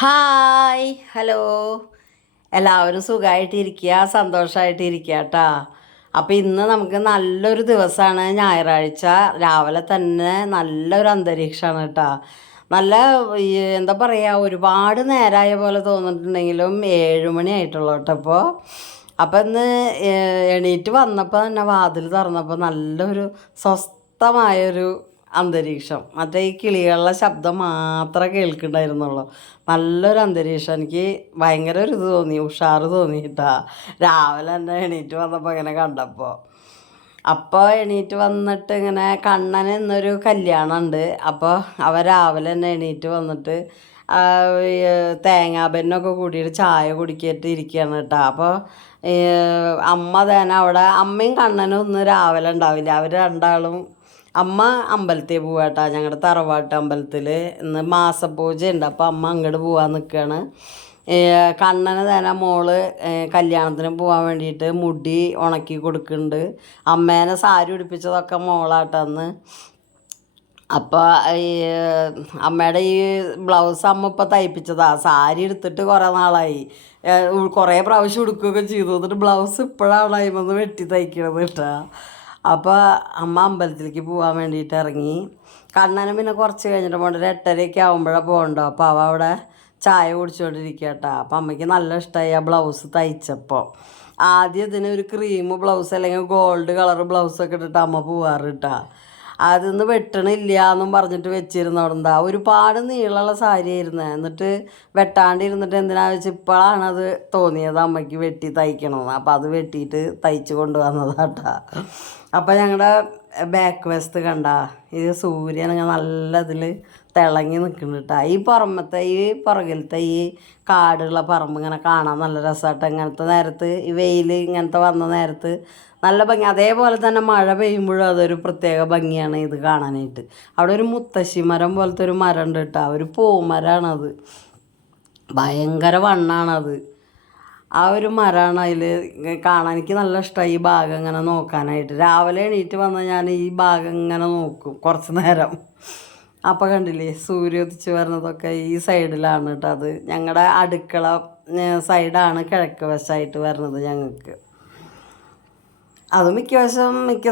Hi hello എല്ലാവരും സുഖമായിട്ടിരിക്കുക സന്തോഷമായിട്ടിരിക്കുക കേട്ടോ. അപ്പോൾ ഇന്ന് നമുക്ക് നല്ലൊരു ദിവസമാണ്, ഞായറാഴ്ച രാവിലെ തന്നെ നല്ലൊരു അന്തരീക്ഷമാണ് കേട്ടോ. നല്ല എന്താ പറയുക, ഒരുപാട് നേരമായ പോലെ തോന്നിട്ടുണ്ടെങ്കിലും 7 മണി ആയിട്ടുള്ളൂ കേട്ടോ ഇപ്പോൾ. അപ്പം ഇന്ന് എണീറ്റ് വന്നപ്പോൾ തന്നെ വാതിൽ തുറന്നപ്പോൾ നല്ലൊരു സ്വസ്ഥമായൊരു അന്തരീക്ഷം. മറ്റേ ഈ കിളികളുടെ ശബ്ദം മാത്രമേ കേൾക്കുന്നുണ്ടായിരുന്നുള്ളൂ. നല്ലൊരു അന്തരീക്ഷം. എനിക്ക് ഭയങ്കര ഒരു ഇത് തോന്നി, ഉഷാറ് തോന്നി കേട്ടാ രാവിലെ തന്നെ എണീറ്റ് വന്നപ്പോൾ ഇങ്ങനെ കണ്ടപ്പോൾ. അപ്പോൾ എണീറ്റ് വന്നിട്ട് ഇങ്ങനെ കണ്ണന് ഇന്നൊരു കല്യാണം ഉണ്ട്. അപ്പോൾ അവ രാവിലെ തന്നെ എണീറ്റ് വന്നിട്ട് തേങ്ങാബെന്നൊക്കെ കൂടിയിട്ട് ചായ കുടിക്കിയിട്ട് ഇരിക്കുകയാണ് കേട്ടോ. അപ്പോൾ അമ്മ തന്നെ അവിടെ, അമ്മയും കണ്ണനും ഇന്ന് രാവിലെ ഉണ്ടാവില്ല. അവർ രണ്ടാളും, അമ്മ അമ്പലത്തിൽ പോവാട്ടാ, ഞങ്ങളുടെ തറവാട്ട് അമ്പലത്തിൽ ഇന്ന് മാസപൂജ ഉണ്ട്. അപ്പോൾ അമ്മ അങ്ങോട്ട് പോകാൻ നിൽക്കുകയാണ്. കണ്ണന് തന്നെ മോള് കല്യാണത്തിന് പോകാൻ വേണ്ടിയിട്ട് മുടി ഉണക്കി കൊടുക്കുന്നുണ്ട്. അമ്മേനെ സാരി ഉടുപ്പിച്ചതൊക്കെ മോളാട്ടന്ന്. അപ്പോൾ ഈ അമ്മയുടെ ഈ ബ്ലൗസ് അമ്മ ഇപ്പോൾ തയ്പ്പിച്ചതാണ്. സാരി എടുത്തിട്ട് കുറേ നാളായി, കുറേ പ്രാവശ്യം ഉടുക്കുകയൊക്കെ ചെയ്തു. എന്നിട്ട് ബ്ലൗസ് ഇപ്പോഴാണ് അതിമൊന്ന് വെട്ടി തയ്ക്കണത് കേട്ടോ. അപ്പോൾ അമ്മ അമ്പലത്തിലേക്ക് പോകാൻ വേണ്ടിയിട്ട് ഇറങ്ങി. കണ്ണനും പിന്നെ കുറച്ച് കഴിഞ്ഞിട്ട് പോകണ്ട, ഒരു 8:30 ആകുമ്പോഴാണ് പോകണ്ടോ. അപ്പോൾ അവ അവിടെ ചായ കുടിച്ചുകൊണ്ടിരിക്കുക കേട്ടോ. അപ്പം അമ്മയ്ക്ക് നല്ല ഇഷ്ടമായി ആ ബ്ലൗസ് തയ്ച്ചപ്പോൾ. ആദ്യം ഇതിന് ഒരു ക്രീം ബ്ലൗസ് അല്ലെങ്കിൽ ഗോൾഡ് കളർ ബ്ലൗസൊക്കെ ഇട്ടിട്ട് അമ്മ പോവാറ് കേട്ടോ. അതൊന്ന് വെട്ടണില്ല എന്നും പറഞ്ഞിട്ട് വെച്ചിരുന്നോടെന്താ, ഒരുപാട് നീളമുള്ള സാരി ആയിരുന്നു. എന്നിട്ട് വെട്ടാണ്ടിരുന്നിട്ട് എന്തിനാണെന്ന് വെച്ചാൽ ഇപ്പോഴാണത് തോന്നിയത് അമ്മയ്ക്ക് വെട്ടി തയ്ക്കണമെന്ന്. അപ്പോൾ അത് വെട്ടിയിട്ട് തയ്ച്ച് കൊണ്ടുവന്നതാട്ടാ. അപ്പോൾ ഞങ്ങളുടെ ബാക്ക് വശത്ത് കണ്ട ഇത് സൂര്യൻ ഇങ്ങനെ നല്ല ഇതിൽ തിളങ്ങി നിൽക്കുന്നുണ്ട് കേട്ടോ. ഈ പുറമത്തെ ഈ പുറകിലത്തെ ഈ കാടുള്ള പറമ്പ് ഇങ്ങനെ കാണാൻ നല്ല രസമായിട്ട്. ഇങ്ങനത്തെ നേരത്ത് ഈ വെയിൽ ഇങ്ങനത്തെ വന്ന നേരത്ത് നല്ല ഭംഗി. അതേപോലെ തന്നെ മഴ പെയ്യുമ്പോഴും അതൊരു പ്രത്യേക ഭംഗിയാണ് ഇത് കാണാനായിട്ട്. അവിടെ ഒരു മുത്തശ്ശി മരം പോലത്തെ ഒരു മരം ഉണ്ട് കേട്ടോ. ഒരു പൂമരമാണത്, ഭയങ്കര വണ്ണാണത്. ആ ഒരു മരമാണ് അതിൽ കാണാൻ. എനിക്ക് നല്ല ഇഷ്ടമായി ഈ ഭാഗം ഇങ്ങനെ നോക്കാനായിട്ട്. രാവിലെ എണീറ്റ് വന്നാൽ ഞാൻ ഈ ഭാഗം ഇങ്ങനെ നോക്കും കുറച്ച് നേരം. അപ്പോൾ കണ്ടില്ലേ സൂര്യ ഉദിച്ച് വരുന്നതൊക്കെ ഈ സൈഡിലാണ് കേട്ടോ. അത് ഞങ്ങളുടെ അടുക്കള സൈഡാണ് കിഴക്ക് വശമായിട്ട് വരുന്നത് ഞങ്ങൾക്ക്. അത് മിക്ക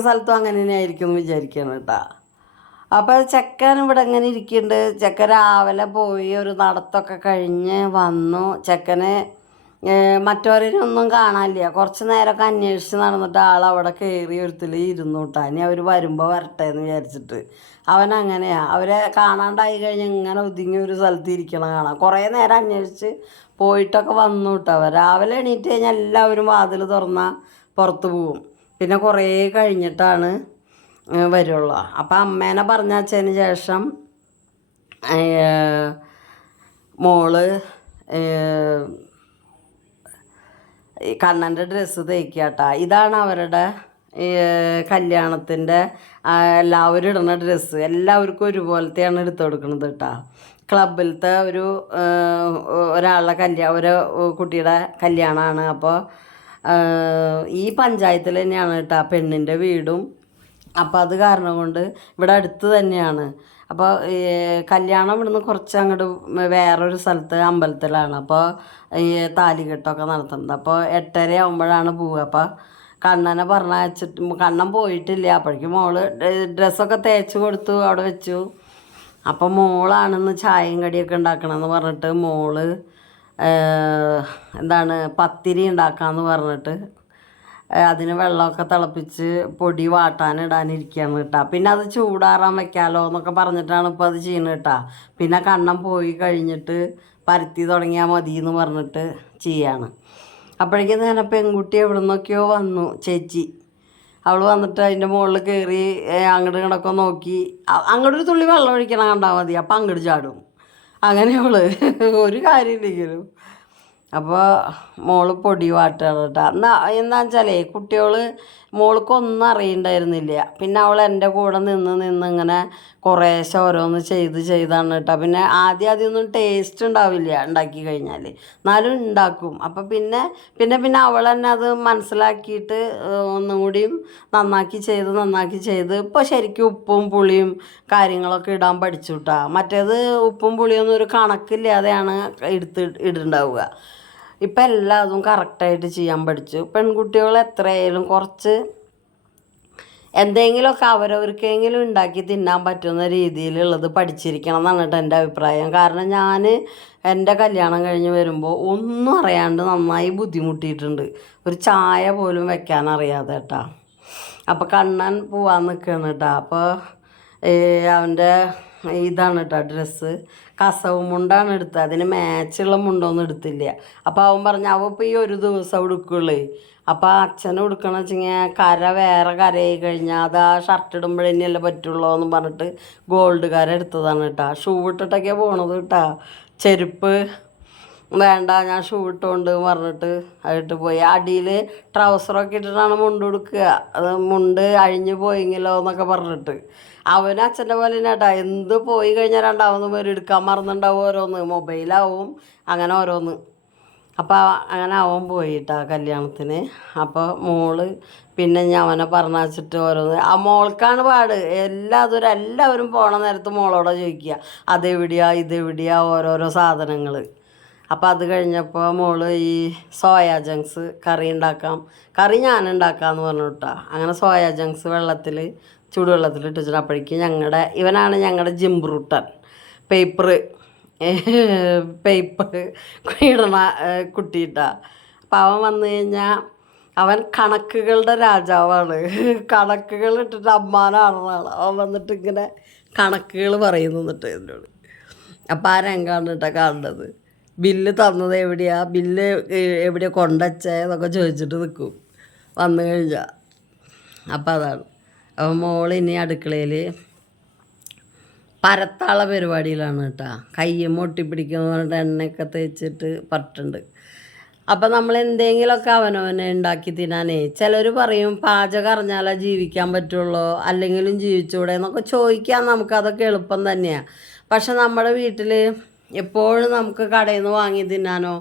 സ്ഥലത്തും അങ്ങനെ തന്നെയായിരിക്കും എന്ന് വിചാരിക്കണം കേട്ടോ. അപ്പോൾ ചെക്കൻ ഇവിടെ ഇങ്ങനെ ഇരിക്കുന്നുണ്ട്. ചെക്കൻ രാവിലെ പോയി ഒരു നടത്തൊക്കെ കഴിഞ്ഞ് വന്നു. ചെക്കന് മറ്റവരൊന്നും കാണാനില്ല. കുറച്ച് നേരമൊക്കെ അന്വേഷിച്ച് നടന്നിട്ട് ആളവിടെ കയറി ഒരുത്തിൽ ഇരുന്നു കേട്ടോ. ഇനി അവർ വരുമ്പോൾ വരട്ടെ എന്ന് വിചാരിച്ചിട്ട്. അവനങ്ങനെയാണ്, അവരെ കാണാണ്ടായി കഴിഞ്ഞ് ഇങ്ങനെ ഒതുങ്ങി ഒരു സ്ഥലത്ത് ഇരിക്കണം കാണാം. കുറേ നേരം അന്വേഷിച്ച് പോയിട്ടൊക്കെ വന്നു കേട്ടോ. അവർ രാവിലെ എണീറ്റ് കഴിഞ്ഞാൽ എല്ലാവരും വാതിൽ തുറന്നാൽ പുറത്ത് പോവും. പിന്നെ കുറേ കഴിഞ്ഞിട്ടാണ് വരുള്ളൂ. അപ്പം അമ്മേനെ പറഞ്ഞയച്ചതിന് ശേഷം മോള് കണ്ണൻ്റെ ഡ്രസ്സ് തയ്ക്കുക കേട്ടോ. ഇതാണ് അവരുടെ കല്യാണത്തിൻ്റെ എല്ലാവരും ഇടുന്ന ഡ്രസ്സ്. എല്ലാവർക്കും ഒരുപോലത്തെയാണ് എടുത്തു കൊടുക്കുന്നത് കേട്ടോ. ക്ലബിലത്തെ ഒരാളുടെ ഒരു കുട്ടിയുടെ കല്യാണമാണ്. അപ്പോൾ ഈ പഞ്ചായത്തിൽ തന്നെയാണ് കേട്ടോ പെണ്ണിൻ്റെ വീടും. അപ്പോൾ അത് കാരണം കൊണ്ട് ഇവിടെ അടുത്ത് തന്നെയാണ്. അപ്പോൾ കല്യാണം ഇവിടുന്ന് കുറച്ച് അങ്ങോട്ട് വേറൊരു സ്ഥലത്ത് അമ്പലത്തിലാണ്. അപ്പോൾ ഈ താലികെട്ടൊക്കെ നടത്തുന്നത്. അപ്പോൾ 8:30 ആകുമ്പോഴാണ് പോവുക. അപ്പോൾ കണ്ണനെ പറഞ്ഞയച്ചിട്ട് കണ്ണൻ പോയിട്ടില്ല. അപ്പോഴേക്കും മോള് ഡ്രസ്സൊക്കെ തേച്ച് കൊടുത്തു, അവിടെ വെച്ചു. അപ്പോൾ മോളാണെന്ന് ചായയും കടിയൊക്കെ ഉണ്ടാക്കണമെന്ന് പറഞ്ഞിട്ട് മോള് പത്തിരി ഉണ്ടാക്കാമെന്ന് പറഞ്ഞിട്ട് അതിന് വെള്ളമൊക്കെ തിളപ്പിച്ച് പൊടി വാട്ടാനിടാനിരിക്കുകയാണ് കേട്ടോ. പിന്നെ അത് ചൂടാറാൻ വെക്കാമല്ലോ എന്നൊക്കെ പറഞ്ഞിട്ടാണ് ഇപ്പോൾ അത് ചെയ്യുന്നത് കേട്ടോ. പിന്നെ കണ്ണൻ പോയി കഴിഞ്ഞിട്ട് പരത്തി തുടങ്ങിയാൽ മതി എന്ന് പറഞ്ഞിട്ട് ചെയ്യാണ്. അപ്പോഴേക്കും തന്നെ പെൺകുട്ടി എവിടെ നിന്നൊക്കെയോ വന്നു, ചേച്ചി. അവൾ വന്നിട്ട് അതിൻ്റെ മുകളിൽ കയറി അങ്ങോട്ട് ഇങ്ങോട്ടൊക്കെ നോക്കി. അങ്ങോട്ടൊരു തുള്ളി വെള്ളം ഒഴിക്കണം കണ്ടാൽ മതി, അപ്പം അങ്ങോട്ട് ചാടും. അങ്ങനെ അവള് ഒരു കാര്യമില്ലെങ്കിലും. അപ്പോൾ മോള് പൊടി വാട്ടുകയാണ് കേട്ടോ. എന്താണെന്ന് വെച്ചാലേ കുട്ടികൾ മോൾക്കൊന്നും അറിയണ്ടായിരുന്നില്ല. പിന്നെ അവൾ എൻ്റെ കൂടെ നിന്ന് ഇങ്ങനെ കുറേശ്ശെ ഓരോന്ന് ചെയ്താണ് കേട്ടോ. പിന്നെ ആദ്യമൊന്നും ടേസ്റ്റ് ഉണ്ടാവില്ല ഉണ്ടാക്കി കഴിഞ്ഞാൽ, എന്നാലും ഉണ്ടാക്കും. അപ്പം പിന്നെ അവൾ തന്നെ അത് മനസ്സിലാക്കിയിട്ട് ഒന്നും കൂടിയും നന്നാക്കി ചെയ്ത് ഇപ്പോൾ ശരിക്കും ഉപ്പും പുളിയും കാര്യങ്ങളൊക്കെ ഇടാൻ പഠിച്ചു കേട്ടോ. മറ്റേത് ഉപ്പും പുളിയൊന്നും ഒരു കണക്കില്ലാതെയാണ് ഇടുണ്ടാവുക. ഇപ്പം എല്ലാതും കറക്റ്റായിട്ട് ചെയ്യാൻ പഠിച്ചു. പെൺകുട്ടികൾ എത്രയായാലും കുറച്ച് എന്തെങ്കിലുമൊക്കെ അവരവർക്കെങ്കിലും ഉണ്ടാക്കി തിന്നാൻ പറ്റുന്ന രീതിയിലുള്ളത് പഠിച്ചിരിക്കണം എന്നാണ് കേട്ടോ എൻ്റെ അഭിപ്രായം. കാരണം ഞാൻ എൻ്റെ കല്യാണം കഴിഞ്ഞ് വരുമ്പോൾ ഒന്നും അറിയാണ്ട് നന്നായി ബുദ്ധിമുട്ടിയിട്ടുണ്ട്. ഒരു ചായ പോലും വെക്കാൻ അറിയാതെ കേട്ടോ. അപ്പോൾ കണ്ണൻ പോവാൻ നിൽക്കുകയാണ് കേട്ടോ. അപ്പോൾ അവൻ്റെ ഇതാണ് കേട്ടോ ഡ്രസ്സ്, കസവ് മുണ്ടാണ് എടുത്തത്. അതിന് മാച്ചുള്ള മുണ്ടൊന്നും എടുത്തില്ല. അപ്പോൾ അവൻ പറഞ്ഞു അവൻ ഇപ്പോൾ ഈ ഒരു ദിവസം എടുക്കുള്ളൂ. അപ്പോൾ അച്ഛനും എടുക്കണമെന്ന് വെച്ചെങ്കിൽ കര വേറെ കരയായി കഴിഞ്ഞാൽ അത് ആ ഷർട്ട് ഇടുമ്പോൾ തന്നെയല്ലേ പറ്റുള്ളൂ എന്ന് പറഞ്ഞിട്ട് ഗോൾഡ് കര എടുത്തതാണ് കേട്ടോ. ഷൂ ഇട്ടിട്ടൊക്കെയാണ് പോണത് കേട്ടോ. ചെരുപ്പ് വേണ്ട, ഞാൻ ഷൂ ഇട്ടുകൊണ്ട് പറഞ്ഞിട്ട് അതിട്ട് പോയി. അടിയിൽ ട്രൗസറൊക്കെ ഇട്ടിട്ടാണ് മുണ്ട് കൊടുക്കുക. അത് മുണ്ട് അഴിഞ്ഞു പോയെങ്കിലോ എന്നൊക്കെ പറഞ്ഞിട്ട്. അവന് അച്ഛൻ്റെ പോലെ തന്നെ കേട്ടോ. എന്ത് പോയി കഴിഞ്ഞാൽ രണ്ടാമത് പേര് എടുക്കാൻ മറന്നുണ്ടാവും, ഓരോന്ന് മൊബൈലാവും, അങ്ങനെ ഓരോന്ന്. അപ്പോൾ അങ്ങനെ അവൻ പോയിട്ടാ കല്യാണത്തിന്. അപ്പോൾ മോള് പിന്നെ ഞാൻ അവനെ പറഞ്ഞിട്ട് ഓരോന്ന്. ആ മോൾക്കാണ് പാട്. എല്ലാവരും പോണ നേരത്ത് മോളോടെ ചോദിക്കുക അതെവിടെയാ ഇതെവിടെയാ ഓരോരോ സാധനങ്ങൾ. അപ്പോൾ അത് കഴിഞ്ഞപ്പോൾ മോള് ഈ സോയാ ജങ്ക്സ് കറി ഞാൻ ഉണ്ടാക്കാമെന്ന് പറഞ്ഞു കേട്ടോ. അങ്ങനെ സോയാ ജങ്ക്സ് ചൂടുവെള്ളത്തിൽ ഇട്ടിട്ട് അപ്പോഴേക്കും ഇവനാണ് ഞങ്ങളുടെ ജിംബ്രൂട്ടൻ പേപ്പർ ഇടണ കുട്ടിയിട്ടാ. അപ്പം അവൻ വന്നു കഴിഞ്ഞാൽ അവൻ കണക്കുകളുടെ രാജാവാണ്. കണക്കുകൾ ഇട്ടിട്ട് അമ്മാനാണെന്നാണ് അവൻ വന്നിട്ട് ഇങ്ങനെ കണക്കുകൾ പറയുന്നു എന്നിട്ട് എന്നോട്. അപ്പം ആ രംഗമാണ് കേട്ടോ കാണുന്നത്. ബില്ല് തന്നത് ബില്ല് എവിടെയാണ് കൊണ്ടുവച്ചതെന്നൊക്കെ ചോദിച്ചിട്ട് നിൽക്കും വന്നു കഴിഞ്ഞാൽ. അപ്പം അതാണ്. അപ്പം മോളിനി അടുക്കളയിൽ പരത്താള പരിപാടിയിലാണ് കേട്ടോ. കയ്യും ഒട്ടിപ്പിടിക്കുന്ന പറഞ്ഞിട്ട് എണ്ണയൊക്കെ തേച്ചിട്ട് പറ്റുണ്ട്. അപ്പം നമ്മൾ എന്തെങ്കിലുമൊക്കെ അവനവനെ ഉണ്ടാക്കി തിന്നാനേ. ചിലർ പറയും പാചകം അറിഞ്ഞാലേ ജീവിക്കാൻ പറ്റുള്ളൂ, അല്ലെങ്കിലും ജീവിച്ചൂടെ എന്നൊക്കെ ചോദിക്കാൻ നമുക്കതൊക്കെ എളുപ്പം തന്നെയാണ്. പക്ഷെ നമ്മുടെ വീട്ടിൽ എപ്പോഴും നമുക്ക് കടയിൽ നിന്ന് വാങ്ങി തിന്നാനോ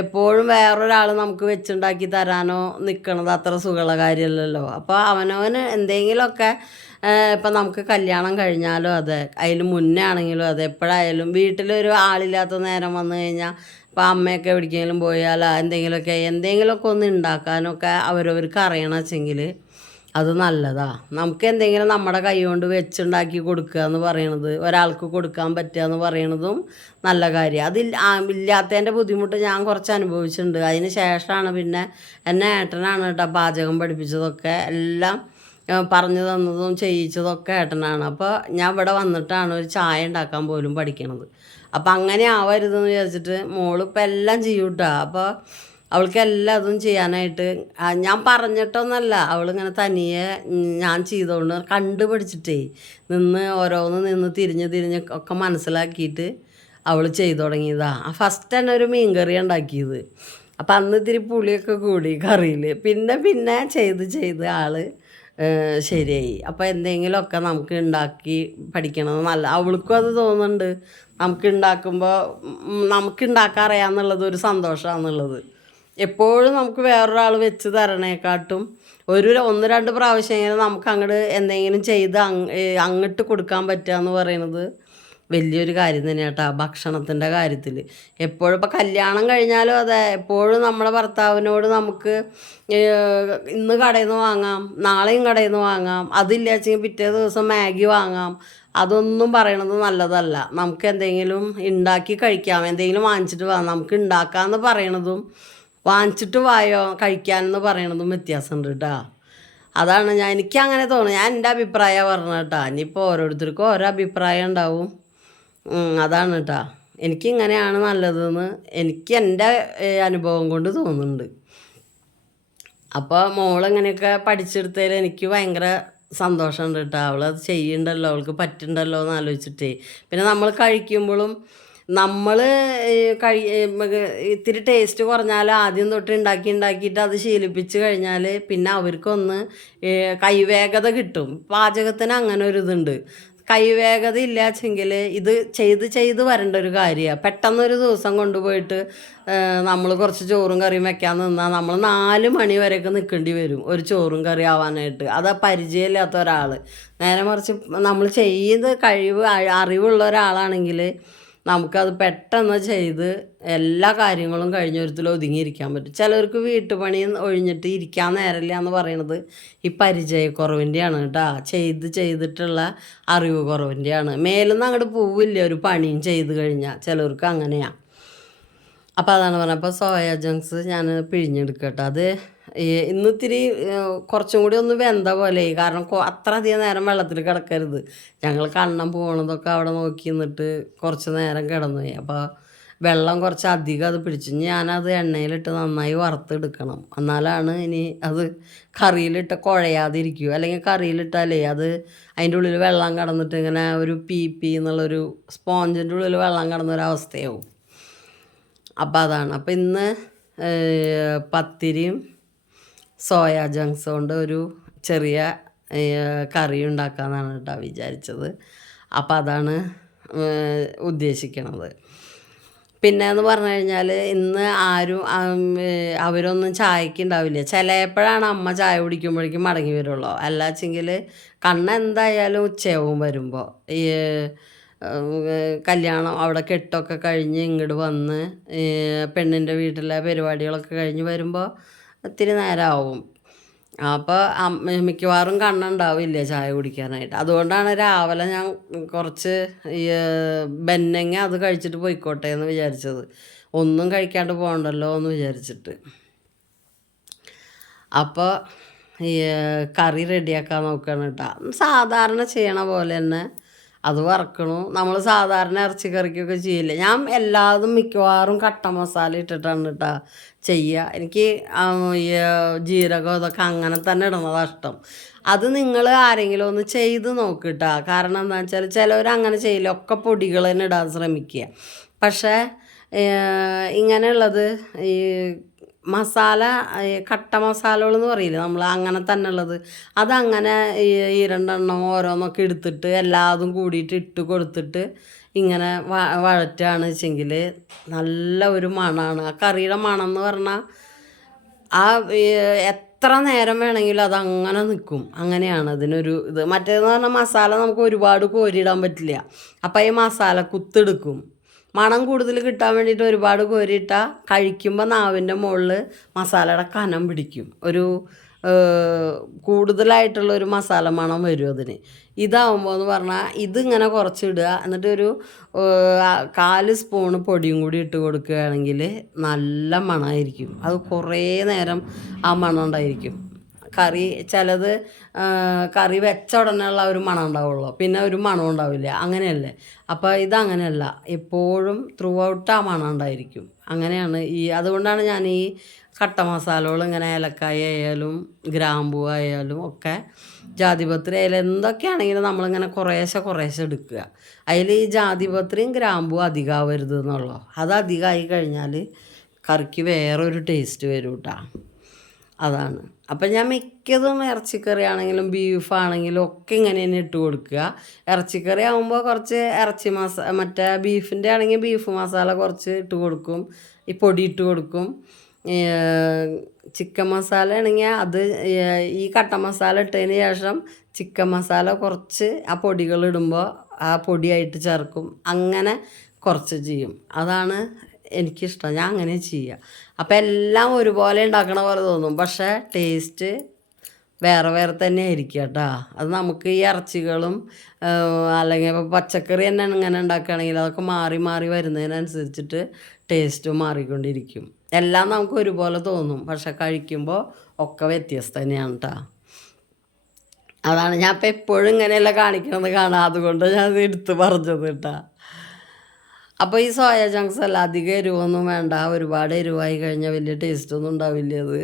എപ്പോഴും വേറൊരാൾ നമുക്ക് വെച്ചുണ്ടാക്കി തരാനോ നിൽക്കണത് അത്ര സുഖമുള്ള കാര്യമല്ലല്ലോ. അപ്പോൾ അവനവന് എന്തെങ്കിലുമൊക്കെ ഇപ്പം നമുക്ക് കല്യാണം കഴിഞ്ഞാലും അതെ, അതിൽ മുന്നേ ആണെങ്കിലും അതെ, എപ്പോഴായാലും വീട്ടിലൊരു ആളില്ലാത്ത നേരം വന്നു കഴിഞ്ഞാൽ ഇപ്പോൾ അമ്മയൊക്കെ എവിടേക്കെങ്കിലും പോയാൽ എന്തെങ്കിലുമൊക്കെ ഒന്ന് ഉണ്ടാക്കാനൊക്കെ അവരവർക്ക് അറിയണം വെച്ചെങ്കിൽ അത് നല്ലതാണ്. നമുക്ക് എന്തെങ്കിലും നമ്മുടെ കൈ കൊണ്ട് വെച്ചുണ്ടാക്കി കൊടുക്കുക എന്ന് പറയണത്, ഒരാൾക്ക് കൊടുക്കാൻ പറ്റുക എന്ന് പറയണതും നല്ല കാര്യമാണ്. ഇല്ലാത്തതിൻ്റെ ബുദ്ധിമുട്ട് ഞാൻ കുറച്ച് അനുഭവിച്ചിട്ടുണ്ട്. അതിന് ശേഷമാണ് പിന്നെ എന്നെ ഏട്ടനാണ് കേട്ടോ പാചകം പഠിപ്പിച്ചതൊക്കെ. എല്ലാം പറഞ്ഞു തന്നതും ചെയ്യിച്ചതൊക്കെ ഏട്ടനാണ്. അപ്പോൾ ഞാൻ ഇവിടെ വന്നിട്ടാണ് ഒരു ചായ ഉണ്ടാക്കാൻ പോലും പഠിക്കണത്. അപ്പം അങ്ങനെ ആവരുതെന്ന് വിചാരിച്ചിട്ട് മോളിപ്പോൾ എല്ലാം ചെയ്യും കേട്ടോ. അപ്പോൾ അവൾക്ക് എല്ലാതും ചെയ്യാനായിട്ട് ഞാൻ പറഞ്ഞിട്ടൊന്നല്ല, അവളിങ്ങനെ തനിയെ ഞാൻ ചെയ്തുകൊണ്ട് കണ്ടുപിടിച്ചിട്ടേ ഓരോന്ന് തിരിഞ്ഞ് ഒക്കെ മനസ്സിലാക്കിയിട്ട് അവൾ ചെയ്തു തുടങ്ങിയതാണ്. ഫസ്റ്റ് തന്നെ ഒരു മീൻകറി ഉണ്ടാക്കിയത്. അപ്പം അന്ന് ഇത്തിരി പുളിയൊക്കെ കൂടി കറിയിൽ. പിന്നെ ചെയ്ത് ആൾ ശരിയായി. അപ്പോൾ എന്തെങ്കിലുമൊക്കെ നമുക്ക് ഉണ്ടാക്കി പഠിക്കണത് നല്ല. അവൾക്കും അത് തോന്നുന്നുണ്ട്. നമുക്ക് ഉണ്ടാക്കാൻ അറിയാമെന്നുള്ളത് ഒരു സന്തോഷമാണെന്നുള്ളത്. എപ്പോഴും നമുക്ക് വേറൊരാൾ വെച്ച് തരണേക്കാട്ടും ഒന്ന് രണ്ട് പ്രാവശ്യമെങ്കിലും നമുക്ക് എന്തെങ്കിലും ചെയ്ത് അങ്ങോട്ട് കൊടുക്കാൻ പറ്റുക എന്ന് പറയുന്നത് വലിയൊരു കാര്യം തന്നെയാണ് കേട്ടോ ഭക്ഷണത്തിൻ്റെ കാര്യത്തിൽ. എപ്പോഴും ഇപ്പോൾ കല്യാണം കഴിഞ്ഞാലും അതെ, എപ്പോഴും നമ്മുടെ ഭർത്താവിനോട് നമുക്ക് ഇന്ന് കടയിൽ നിന്ന് വാങ്ങാം, നാളെയും കടയിൽ നിന്ന് വാങ്ങാം, അതില്ല വെച്ചെങ്കിൽ പിറ്റേ ദിവസം മാഗി വാങ്ങാം, അതൊന്നും പറയണത് നല്ലതല്ല. നമുക്ക് എന്തെങ്കിലും ഉണ്ടാക്കി കഴിക്കാം, എന്തെങ്കിലും വാങ്ങിച്ചിട്ട് വാങ്ങാം. നമുക്ക് ഉണ്ടാക്കാമെന്ന് പറയണതും വാങ്ങിച്ചിട്ട് വായോ കഴിക്കാനെന്ന് പറയണതും വ്യത്യാസമുണ്ട് കേട്ടോ. അതാണ് എനിക്കങ്ങനെ തോന്നുന്നു. ഞാൻ എൻ്റെ അഭിപ്രായം പറഞ്ഞ കേട്ടോ. ഇനിയിപ്പോൾ ഓരോരുത്തർക്കും ഓരോ അഭിപ്രായം ഉണ്ടാവും. അതാണ് കേട്ടോ. എനിക്കിങ്ങനെയാണ് നല്ലതെന്ന് എനിക്ക് എൻ്റെ അനുഭവം കൊണ്ട് തോന്നുന്നുണ്ട്. അപ്പോൾ മോളെങ്ങനെയൊക്കെ പഠിച്ചെടുത്തതിൽ എനിക്ക് ഭയങ്കര സന്തോഷമുണ്ട് കേട്ടോ. അവളത് ചെയ്യുന്നുണ്ടല്ലോ, അവൾക്ക് പറ്റുന്നുണ്ടല്ലോ എന്ന് ആലോചിച്ചിട്ടേ. പിന്നെ നമ്മൾ കഴിക്കുമ്പോഴും നമ്മൾ ഇത്തിരി ടേസ്റ്റ് കുറഞ്ഞാൽ ആദ്യം തൊട്ട് ഉണ്ടാക്കിയിട്ട് അത് ശീലിപ്പിച്ച് കഴിഞ്ഞാൽ പിന്നെ അവർക്കൊന്ന് കൈവേഗത കിട്ടും. പാചകത്തിന് അങ്ങനെ ഒരു ഇതുണ്ട്. കൈവേഗത ഇല്ലാച്ചെങ്കിൽ ഇത് ചെയ്ത് വരേണ്ട ഒരു കാര്യമാണ്. പെട്ടെന്നൊരു ദിവസം കൊണ്ടുപോയിട്ട് നമ്മൾ കുറച്ച് ചോറും കറിയും വെക്കാൻ നിന്നാൽ നമ്മൾ 4 മണി വരെയൊക്കെ നിൽക്കേണ്ടി വരും ഒരു ചോറും കറി ആവാനായിട്ട്. അത് പരിചയമില്ലാത്ത ഒരാൾ. നേരെ മറിച്ച് നമ്മൾ അറിവുള്ള ഒരാളാണെങ്കിൽ നമുക്കത് പെട്ടെന്ന് ചെയ്ത് എല്ലാ കാര്യങ്ങളും കഴിഞ്ഞൊരുത്തിൽ ഒതുങ്ങിയിരിക്കാൻ പറ്റും. ചിലർക്ക് വീട്ടുപണി ഒഴിഞ്ഞിട്ട് ഇരിക്കാൻ നേരമില്ല എന്ന് പറയുന്നത് ഈ പരിചയക്കുറവിൻ്റെയാണ് കേട്ടോ. ചെയ്തിട്ടുള്ള അറിവ് കുറവിൻ്റെയാണ്. മേലൊന്നും അങ്ങോട്ട് പോവില്ല ഒരു പണിയും ചെയ്ത് കഴിഞ്ഞാൽ. ചിലർക്ക് അങ്ങനെയാണ്. അപ്പോൾ അതാണ് പറഞ്ഞത്. അപ്പോൾ സോയ ജങ്ക്സ് ഞാൻ പിഴിഞ്ഞെടുക്കട്ടെ. അത് ഇന്നിത്തിരി കുറച്ചും കൂടി ഒന്ന് വെന്ത പോലെ, കാരണം അത്ര അധികം നേരം വെള്ളത്തിൽ കിടക്കരുത്. ഞങ്ങൾ കണ്ണം പോകണതൊക്കെ അവിടെ നോക്കി നിന്നിട്ട് കുറച്ച് നേരം കിടന്നു. അപ്പോൾ വെള്ളം കുറച്ച് അധികം അത് പിടിച്ചു. ഞാനത് എണ്ണയിലിട്ട് നന്നായി വറുത്തെടുക്കണം. എന്നാലാണ് ഇനി അത് കറിയിലിട്ട് കുഴയാതിരിക്കും. അല്ലെങ്കിൽ കറിയിലിട്ടാലേ അത് അതിൻ്റെ ഉള്ളിൽ വെള്ളം കടന്നിട്ട് ഇങ്ങനെ ഒരു പി എന്നുള്ളൊരു സ്പോഞ്ചിൻ്റെ ഉള്ളിൽ വെള്ളം കടന്നൊരവസ്ഥയാവും. അപ്പോൾ അതാണ്. അപ്പോൾ ഇന്ന് പത്തിരിയും സോയ ജങ്ക്സ് കൊണ്ട് ഒരു ചെറിയ കറി ഉണ്ടാക്കാമെന്നാണ് കേട്ടോ വിചാരിച്ചത്. അപ്പോൾ അതാണ് ഉദ്ദേശിക്കണത്. പിന്നെ എന്ന് പറഞ്ഞു കഴിഞ്ഞാൽ ഇന്ന് ആരും അവരൊന്നും ചായക്ക് ഉണ്ടാവില്ല. ചിലപ്പോഴാണ് അമ്മ ചായ കുടിക്കുമ്പോഴേക്കും മടങ്ങി വരുള്ളൂ. അല്ലാച്ചെങ്കിൽ എന്തായാലും ഉച്ചയാവും വരുമ്പോൾ. ഈ കല്യാണം അവിടെ കെട്ടൊക്കെ കഴിഞ്ഞ് ഇങ്ങോട്ട് വന്ന് പെണ്ണിൻ്റെ വീട്ടിലെ പരിപാടികളൊക്കെ കഴിഞ്ഞ് വരുമ്പോൾ ഒത്തിരി നേരമാവും. അപ്പോൾ മിക്കവാറും കണ്ണുണ്ടാവില്ല ചായ കുടിക്കാനായിട്ട്. അതുകൊണ്ടാണ് രാവിലെ ഞാൻ കുറച്ച് ബെന്നങ്ങ അത് കഴിച്ചിട്ട് പോയിക്കോട്ടെ എന്ന് വിചാരിച്ചത്. ഒന്നും കഴിക്കാണ്ട് പോകണ്ടല്ലോ എന്ന് വിചാരിച്ചിട്ട്. അപ്പോൾ ഈ കറി റെഡിയാക്കാൻ നോക്കുകയാണ് കേട്ടോ. സാധാരണ ചെയ്യണ പോലെ തന്നെ അത് വറക്കണു. നമ്മൾ സാധാരണ ഇറച്ചിക്കറിക്കൊക്കെ ചെയ്യില്ലേ, ഞാൻ എല്ലാതും മിക്കവാറും കട്ട മസാല ഇട്ടിട്ടാണ് കേട്ടോ ചെയ്യുക. എനിക്ക് ജീരകം ഇതൊക്കെ അങ്ങനെ തന്നെ ഇടുന്നതാണ് ഇഷ്ടം. അത് നിങ്ങൾ ആരെങ്കിലും ഒന്ന് ചെയ്ത് നോക്കിട്ടാ. കാരണം എന്താണെന്ന് വെച്ചാൽ ചിലവർ അങ്ങനെ ചെയ്യില്ല, ഒക്കെ പൊടികൾ തന്നെ ഇടാൻ ശ്രമിക്കുക. പക്ഷേ ഇങ്ങനെയുള്ളത് ഈ മസാല, കട്ട മസാലകളെന്ന് പറയില്ലേ നമ്മൾ, അങ്ങനെ തന്നെ ഉള്ളത് അതങ്ങനെ ഈ 2 എണ്ണം ഓരോന്നൊക്കെ എടുത്തിട്ട് എല്ലാതും കൂടിയിട്ട് ഇട്ട് കൊടുത്തിട്ട് ഇങ്ങനെ വഴറ്റുകയാണ് വെച്ചെങ്കിൽ നല്ല ഒരു മണമാണ്. ആ കറിയുടെ മണം എന്ന് പറഞ്ഞാൽ എത്ര നേരം വേണമെങ്കിലും അതങ്ങനെ നിൽക്കും. അങ്ങനെയാണ് അതിനൊരു ഇത്. മറ്റേതെന്ന് പറഞ്ഞാൽ മസാല നമുക്ക് ഒരുപാട് കോരിയിടാൻ പറ്റില്ല. അപ്പോൾ ഈ മസാല കുത്തെടുക്കും. മണം കൂടുതൽ കിട്ടാൻ വേണ്ടിയിട്ട് ഒരുപാട് കോരിയിട്ടാൽ കഴിക്കുമ്പോൾ നാവിൻ്റെ മുകളിൽ മസാലയുടെ കനം പിടിക്കും. ഒരു കൂടുതലായിട്ടുള്ളൊരു മസാല മണം വരും അതിന്. ഇതാവുമ്പോൾ എന്ന് പറഞ്ഞാൽ ഇതിങ്ങനെ കുറച്ചിടുക, എന്നിട്ട് ഒരു 4 സ്പൂണ് പൊടിയും കൂടി ഇട്ട് കൊടുക്കുകയാണെങ്കിൽ നല്ല മണമായിരിക്കും. അത് കുറേ നേരം ആ മണം ഉണ്ടായിരിക്കും. കറി ചിലത് കറി വെച്ച ഉടനെയുള്ള ഒരു മണം ഉണ്ടാവുള്ളൂ, പിന്നെ ഒരു മണം ഉണ്ടാവില്ല. അങ്ങനെയല്ലേ? അപ്പോൾ ഇതങ്ങനെയല്ല, എപ്പോഴും ത്രൂ ഔട്ട് ആ മണം ഉണ്ടായിരിക്കും. അങ്ങനെയാണ് അതുകൊണ്ടാണ് ഞാൻ ഈ കട്ട മസാലകൾ ഇങ്ങനെ ഏലക്കായ ആയാലും ഗ്രാമ്പൂ ആയാലും ഒക്കെ ജാതിപത്രി ആയാലും എന്തൊക്കെയാണെങ്കിലും നമ്മളിങ്ങനെ കുറേശ്ശെ എടുക്കുക. അതിൽ ഈ ജാതിപത്രിയും ഗ്രാമ്പൂ അധികമാവരുത് എന്നുള്ളൂ. അത് അധികമായി കഴിഞ്ഞാൽ കറിക്ക് വേറൊരു ടേസ്റ്റ് വരും കേട്ടോ. അതാണ്. അപ്പം ഞാൻ മിക്കതും ഇറച്ചിക്കറി ആണെങ്കിലും ബീഫാണെങ്കിലും ഒക്കെ ഇങ്ങനെ തന്നെ ഇട്ട് കൊടുക്കുക. ഇറച്ചിക്കറി ആകുമ്പോൾ കുറച്ച് മറ്റേ ബീഫിൻ്റെ ആണെങ്കിൽ ബീഫ് മസാല കുറച്ച് ഇട്ട് കൊടുക്കും, ഈ പൊടി ഇട്ട് കൊടുക്കും. ചിക്കൻ മസാല ആണെങ്കിൽ അത് ഈ കട്ട മസാല ഇട്ടതിന് ശേഷം ചിക്കൻ മസാല കുറച്ച് ആ പൊടികൾ ഇടുമ്പോൾ ആ പൊടിയായിട്ട് ചേർക്കും. അങ്ങനെ കുറച്ച് ചെയ്യും. അതാണ് എനിക്കിഷ്ടം. ഞാൻ അങ്ങനെ ചെയ്യുക. അപ്പോൾ എല്ലാം ഒരുപോലെ ഉണ്ടാക്കണ പോലെ തോന്നും, പക്ഷേ ടേസ്റ്റ് വേറെ തന്നെ ആയിരിക്കും കേട്ടോ. അത് നമുക്ക് ഈ ഇറച്ചികളും അല്ലെങ്കിൽ ഇപ്പോൾ പച്ചക്കറി തന്നെ ഇങ്ങനെ ഉണ്ടാക്കുകയാണെങ്കിൽ അതൊക്കെ മാറി വരുന്നതിനനുസരിച്ചിട്ട് ടേസ്റ്റ് മാറിക്കൊണ്ടിരിക്കും. എല്ലാം നമുക്ക് ഒരുപോലെ തോന്നും, പക്ഷെ കഴിക്കുമ്പോൾ ഒക്കെ വ്യത്യസ്തം തന്നെയാണ് കേട്ടോ. അതാണ് ഞാൻ ഇപ്പോൾ എപ്പോഴും ഇങ്ങനെയല്ല കാണിക്കണമെന്ന് കാണാം, അതുകൊണ്ട് ഞാൻ അത് എടുത്ത് പറഞ്ഞത് കേട്ടോ. അപ്പോൾ ഈ സോയ ചങ്ക്സ് അല്ല, അധികം എരിവൊന്നും വേണ്ട. ഒരുപാട് എരിവായി കഴിഞ്ഞാൽ വലിയ ടേസ്റ്റൊന്നും ഉണ്ടാവില്ല അത്.